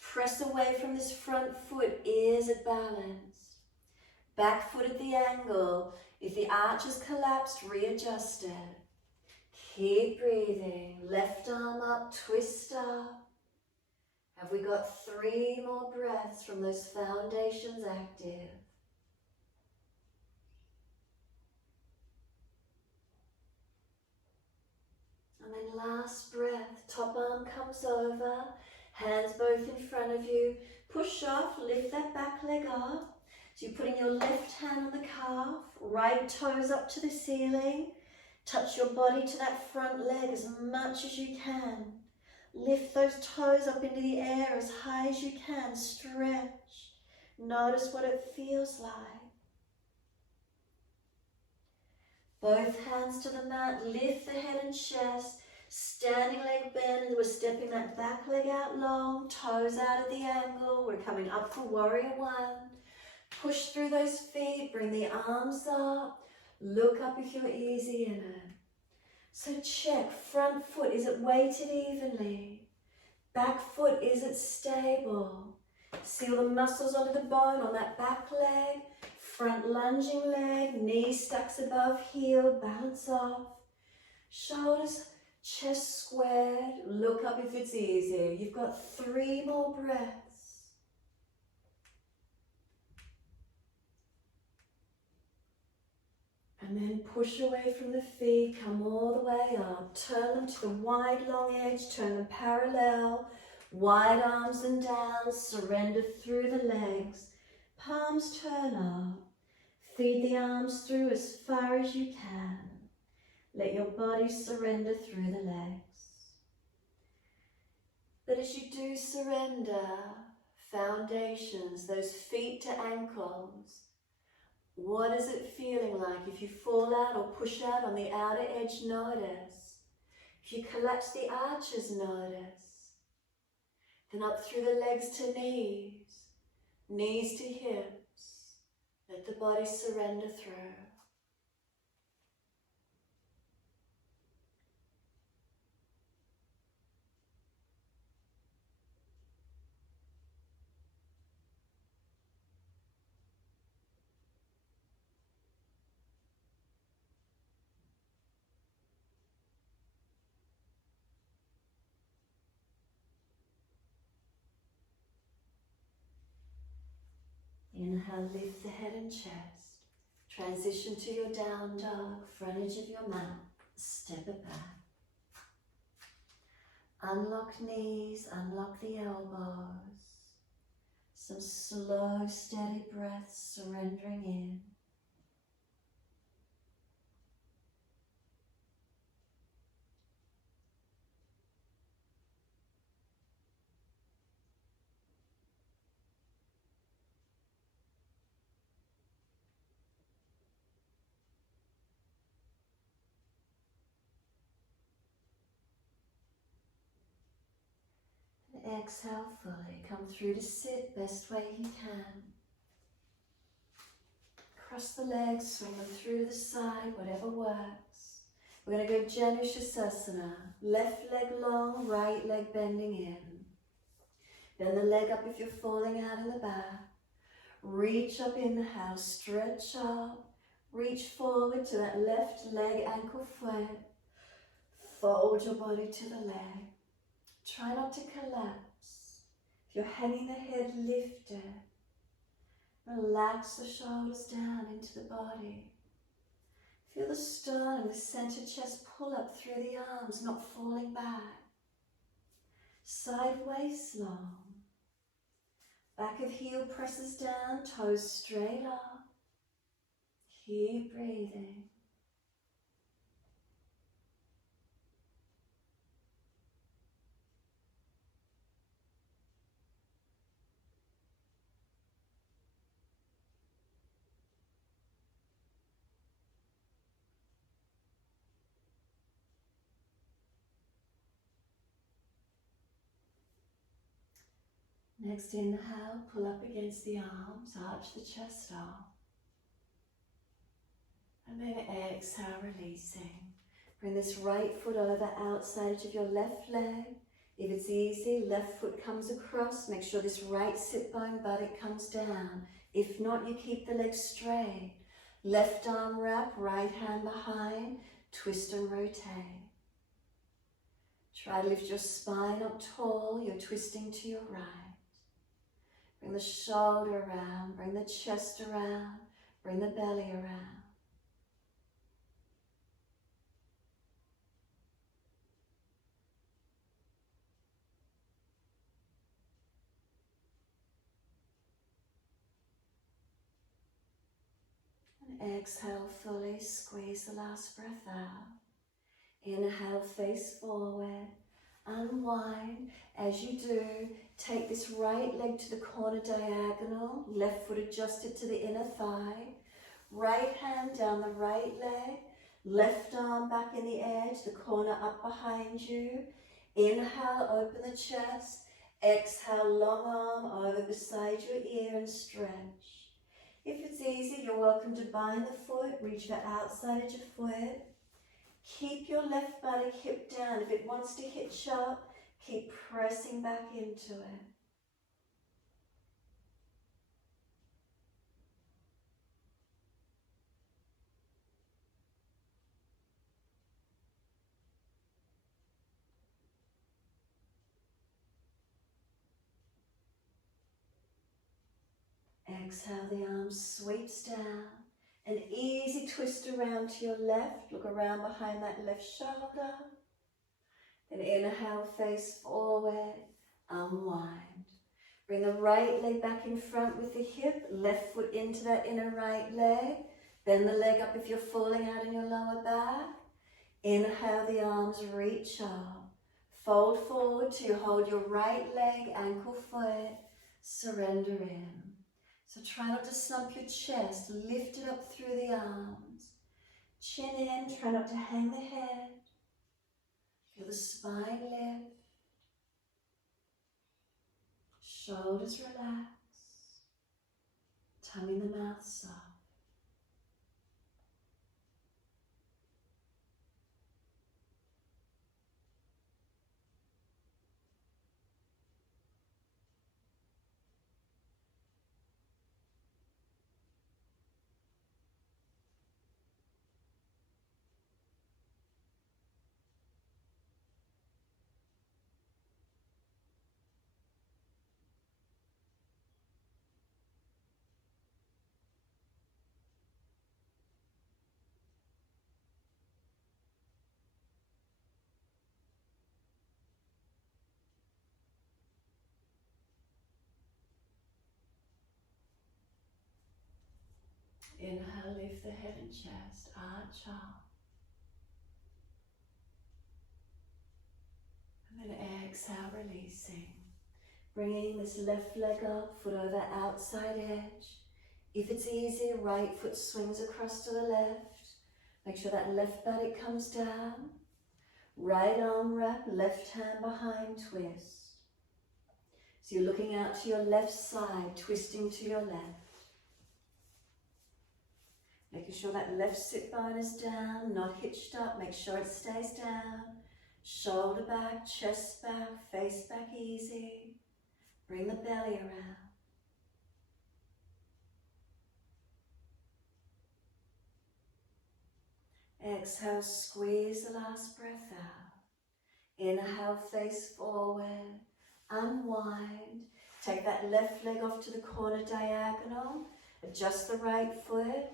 Press away from this front foot, ears at balance. Back foot at the angle. If the arch is collapsed, readjust it. Keep breathing. Left arm up, twist up. Have we got 3 more breaths from those foundations active? last breath. Top arm comes over, hands both in front of you. Push off, lift that back leg up. So you're putting your left hand on the calf, right toes up to the ceiling. Touch your body to that front leg as much as you can. Lift those toes up into the air as high as you can. Stretch. Notice what it feels like. Both hands to the mat. Lift the head and chest. Standing leg bend, and we're stepping that back leg out long. Toes out at the angle. We're coming up for warrior one. Push through those feet. Bring the arms up. Look up if you're easy in it. So check, front foot, is it weighted evenly? Back foot, is it stable? See all the muscles under the bone on that back leg. Front lunging leg, knee stacks above heel, balance off. Shoulders, chest squared. Look up if it's easy. You've got 3 more breaths. And then push away from the feet, come all the way up. Turn them to the wide, long edge, turn them parallel. Wide arms and down, surrender through the legs. Palms turn up. Feed the arms through as far as you can. Let your body surrender through the legs. But as you do surrender, foundations, those feet to ankles, what is it feeling like? If you fall out or push out on the outer edge, notice. If you collapse the arches, notice. Then up through the legs to knees, knees to hips. Let the body surrender through. Inhale, lift the head and chest. Transition to your down dog, front edge of your mat. Step it back. Unlock knees, unlock the elbows. Some slow, steady breaths, surrendering in. Exhale fully. Come through to sit best way you can. Cross the legs, swing them through the side, whatever works. We're going to go Shavasana. Left leg long, right leg bending in. Bend the leg up if you're falling out in the back. Reach up, inhale, stretch up. Reach forward to that left leg, ankle foot. Fold your body to the leg. Try not to collapse. If you're hanging the head, lift it. Relax the shoulders down into the body. Feel the sternum, the center chest pull up through the arms, not falling back. Side waist long. Back of heel presses down, toes straight up. Keep breathing. Next inhale, pull up against the arms, arch the chest up. And then exhale, releasing. Bring this right foot over outside edge of your left leg. If it's easy, left foot comes across. Make sure this right sit bone buttock comes down. If not, you keep the leg straight. Left arm wrap, right hand behind. Twist and rotate. Try to lift your spine up tall. You're twisting to your right. Bring the shoulder around, bring the chest around, bring the belly around. exhale fully, squeeze the last breath out. Inhale, face forward, unwind. As you do, take this right leg to the corner diagonal, left foot adjusted to the inner thigh, right hand down the right leg, left arm back in the edge, the corner up behind you. Inhale, open the chest. Exhale, long arm over beside your ear and stretch. If it's easy, you're welcome to bind the foot, reach for outside edge of foot. Keep your left buttock hip down. If it wants to hitch up, keep pressing back into it. Exhale, the arm sweeps down. An easy twist around to your left. Look around behind that left shoulder. Then inhale, face forward, unwind. Bring the right leg back in front with the hip, left foot into that inner right leg. Bend the leg up if you're falling out in your lower back. Inhale, the arms reach up. Fold forward to hold your right leg, ankle, foot. Surrender in. So try not to slump your chest. Lift it up through the arms. Chin in, try not to hang the head. Feel the spine lift. Shoulders relax. Tongue in the mouth soft. Inhale, lift the head and chest, arch up. And then exhale, releasing. Bringing this left leg up, foot over outside edge. If it's easy, right foot swings across to the left. Make sure that left buttock comes down. Right arm wrap, left hand behind, twist. So you're looking out to your left side, twisting to your left. Making sure that left sit bone is down, not hitched up. Make sure it stays down. Shoulder back, chest back, face back easy. Bring the belly around. Exhale, squeeze the last breath out. Inhale, face forward, unwind. Take that left leg off to the corner diagonal. Adjust the right foot.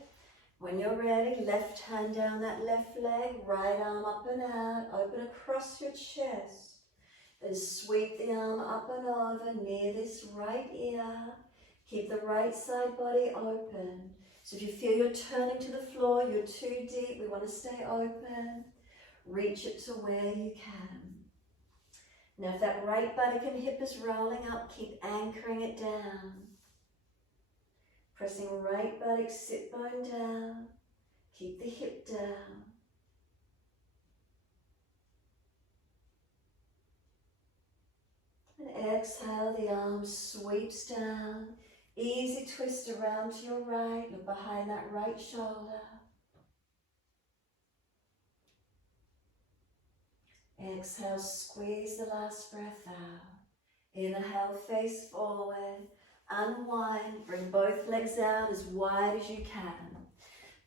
When you're ready, left hand down that left leg, right arm up and out, open across your chest. Then sweep the arm up and over near this right ear. Keep the right side body open. So if you feel you're turning to the floor, you're too deep, we want to stay open. Reach it to where you can. Now if that right buttock and hip is rolling up, keep anchoring it down. Pressing right buttock, sit bone down. Keep the hip down. And exhale, the arm sweeps down. Easy twist around to your right. Look behind that right shoulder. Exhale, squeeze the last breath out. Inhale, face forward. Unwind, bring both legs out as wide as you can.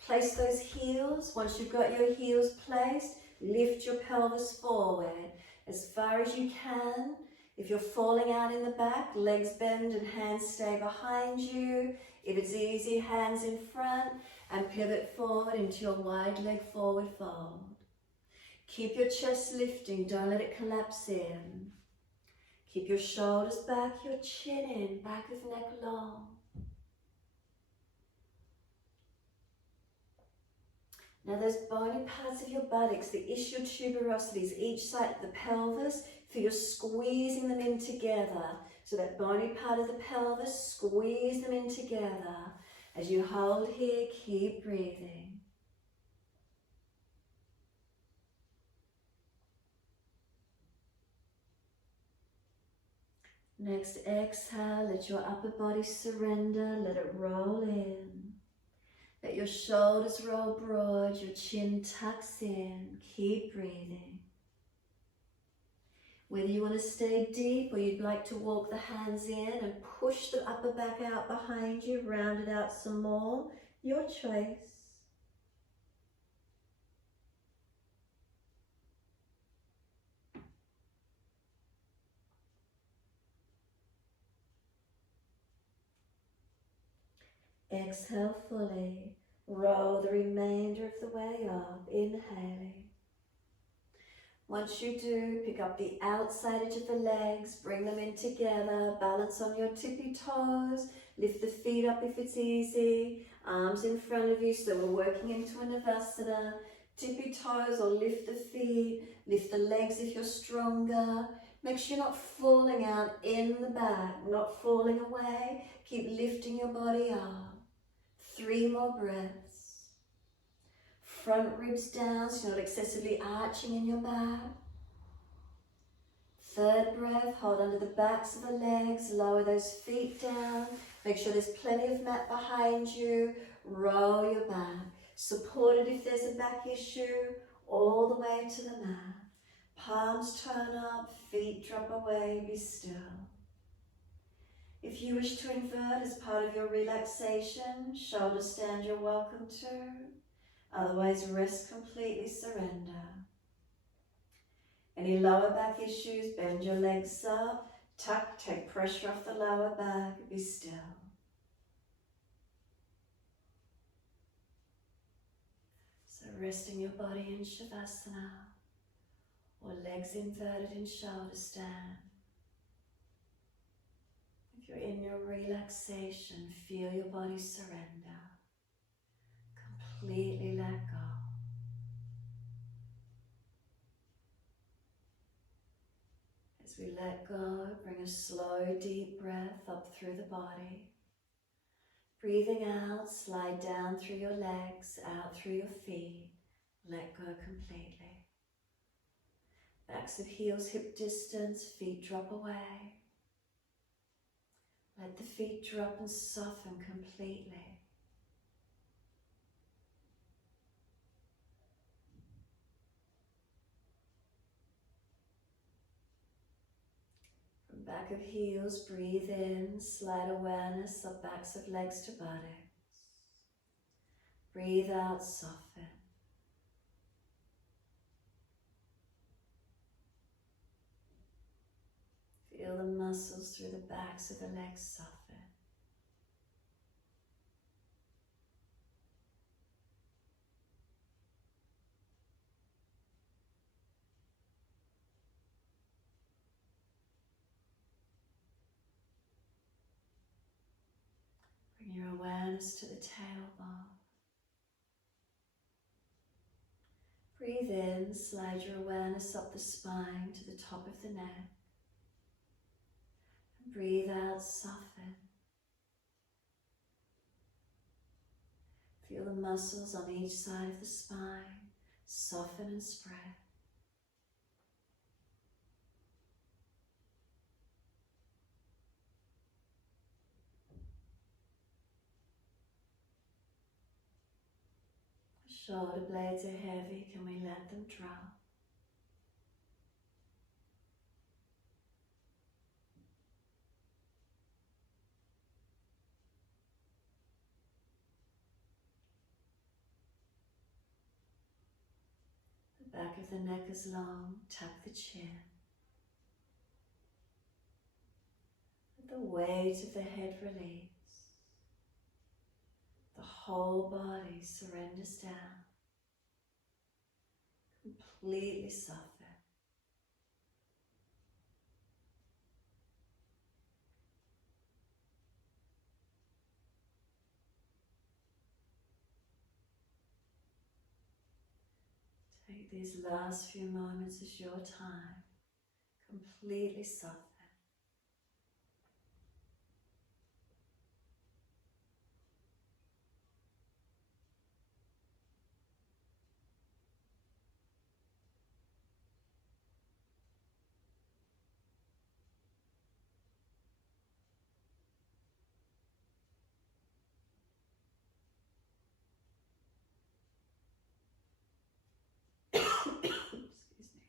Place those heels. Once you've got your heels placed, lift your pelvis forward as far as you can. If you're falling out in the back, legs bend and hands stay behind you. If it's easy, hands in front and pivot forward into your wide leg forward fold. Keep your chest lifting, don't let it collapse in. Keep your shoulders back, your chin in, back of neck long. Now those bony parts of your buttocks, the ischial tuberosities, each side of the pelvis, feel you're squeezing them in together. So that bony part of the pelvis, squeeze them in together. As you hold here, keep breathing. Next exhale, let your upper body surrender, let it roll in. Let your shoulders roll broad, your chin tucks in, keep breathing. Whether you want to stay deep or you'd like to walk the hands in and push the upper back out behind you, round it out some more, your choice. Exhale fully, roll the remainder of the way up, inhaling. Once you do, pick up the outside edge of the legs, bring them in together, balance on your tippy toes, lift the feet up if it's easy, arms in front of you so we're working into a Shavasana. Tippy toes or lift the feet, lift the legs if you're stronger. Make sure you're not falling out in the back, not falling away. Keep lifting your body up. 3 more breaths. Front ribs down so you're not excessively arching in your back. 3rd breath, hold under the backs of the legs, lower those feet down. Make sure there's plenty of mat behind you. Roll your back. Support it if there's a back issue, all the way to the mat. Palms turn up, feet drop away, be still. If you wish to invert as part of your relaxation, shoulder stand you're welcome to. Otherwise, rest completely, surrender. Any lower back issues, bend your legs up, tuck, take pressure off the lower back, be still. So resting your body in Shavasana, or legs inverted in shoulder stand. If you're in your relaxation, feel your body surrender. Completely let go. As we let go, bring a slow, deep breath up through the body. Breathing out, slide down through your legs, out through your feet. Let go completely. Backs of heels hip distance, feet drop away. Let the feet drop and soften completely. From back of heels, breathe in, slide awareness of backs of legs to buttocks. Breathe out, soften. Feel the muscles through the backs of the legs soften. Bring your awareness to the tailbone. Breathe in, slide your awareness up the spine to the top of the neck. And breathe out, soften. Feel the muscles on each side of the spine soften and spread. Shoulder blades are heavy, can we let them drop? The back of the neck is long, tuck the chin. Let the weight of the head release. The whole body surrenders down. Completely soften. these last few moments is your time. Completely soften. Excuse me.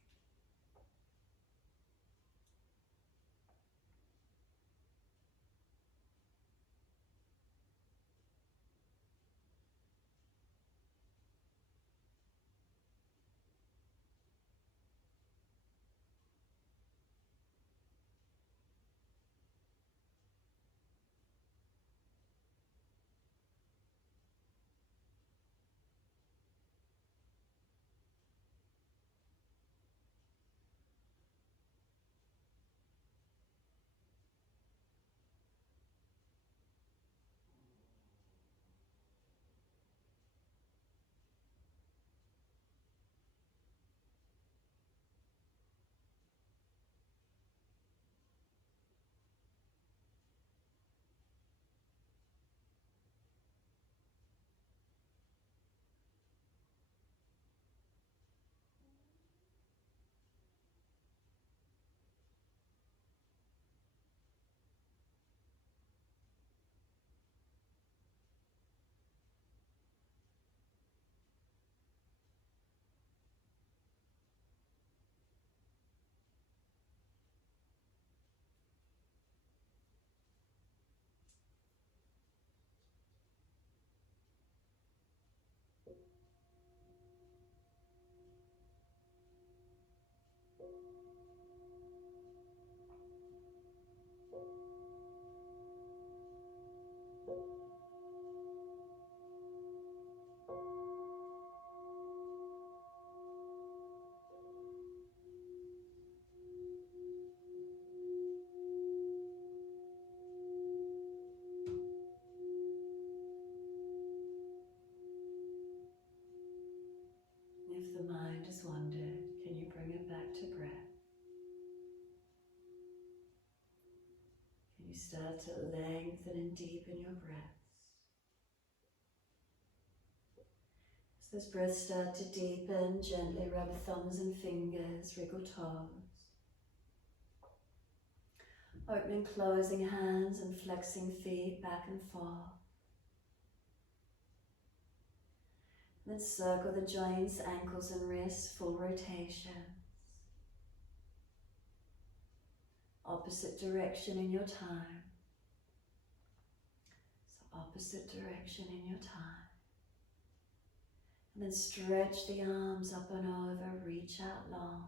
If the mind has wandered, can you bring it back to breath? Can you start to lengthen and deepen your breaths? As those breaths start to deepen, gently rub thumbs and fingers, wriggle toes. Opening, closing hands and flexing feet back and forth. Then circle the joints, ankles and wrists, full rotations. Opposite direction in your time. So opposite direction in your time. And then stretch the arms up and over, reach out long.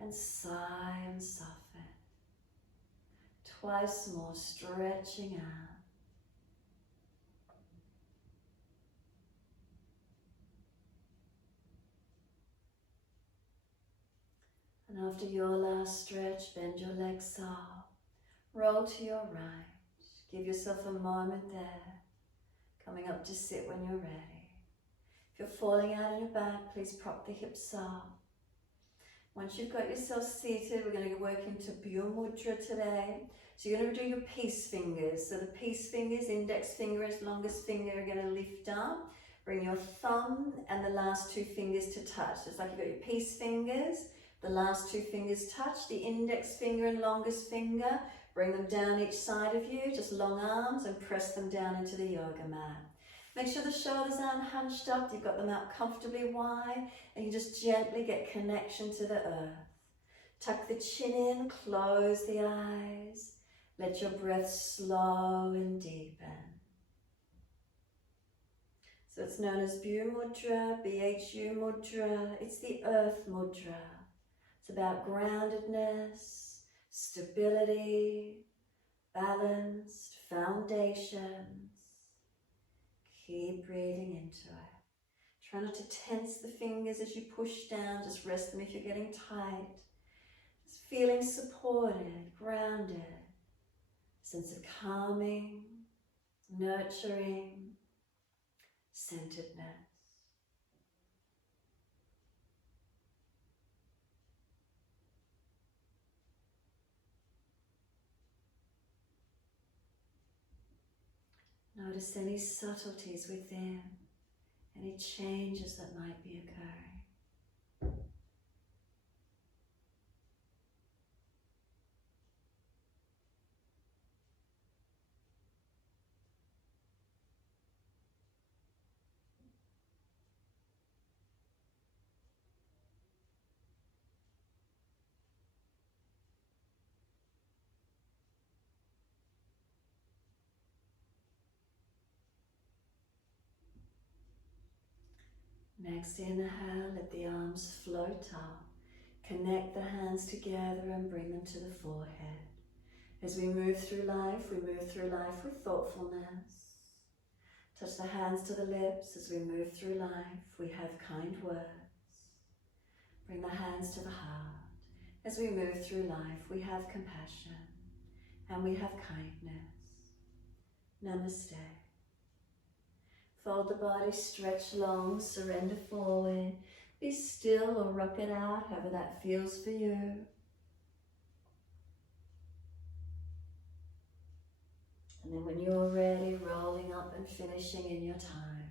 And sigh and soften. Twice more, stretching out. And after your last stretch, bend your legs up. Roll to your right. Give yourself a moment there. Coming up to sit when you're ready. If you're falling out on your back, please prop the hips up. Once you've got yourself seated, we're going to work into Pure Mudra today. So you're going to do your peace fingers. So the peace fingers, index finger is longest finger, are going to lift up. Bring your thumb and the last two fingers to touch. Just like you've got your peace fingers, the last two fingers touch. The index finger and longest finger, bring them down each side of you, just long arms, and press them down into the yoga mat. Make sure the shoulders aren't hunched up, you've got them out comfortably wide, and you just gently get connection to the earth. Tuck the chin in, close the eyes. Let your breath slow and deepen. So it's known as Bhu Mudra, BHU Mudra. It's the Earth Mudra. It's about groundedness, stability, balanced foundations. Keep breathing into it. Try not to tense the fingers as you push down. Just rest them if you're getting tight. Just feeling supported, grounded. Sense of calming, nurturing, centeredness. Notice any subtleties within, any changes that might be occurring. Next inhale, let the arms float up. Connect the hands together and bring them to the forehead. As we move through life with thoughtfulness. Touch the hands to the lips as we move through life. We have kind words. Bring the hands to the heart. As we move through life, we have compassion and we have kindness. Namaste. Fold the body, stretch long, surrender forward. Be still or rock it out, however that feels for you. And then when you're ready, rolling up and finishing in your time.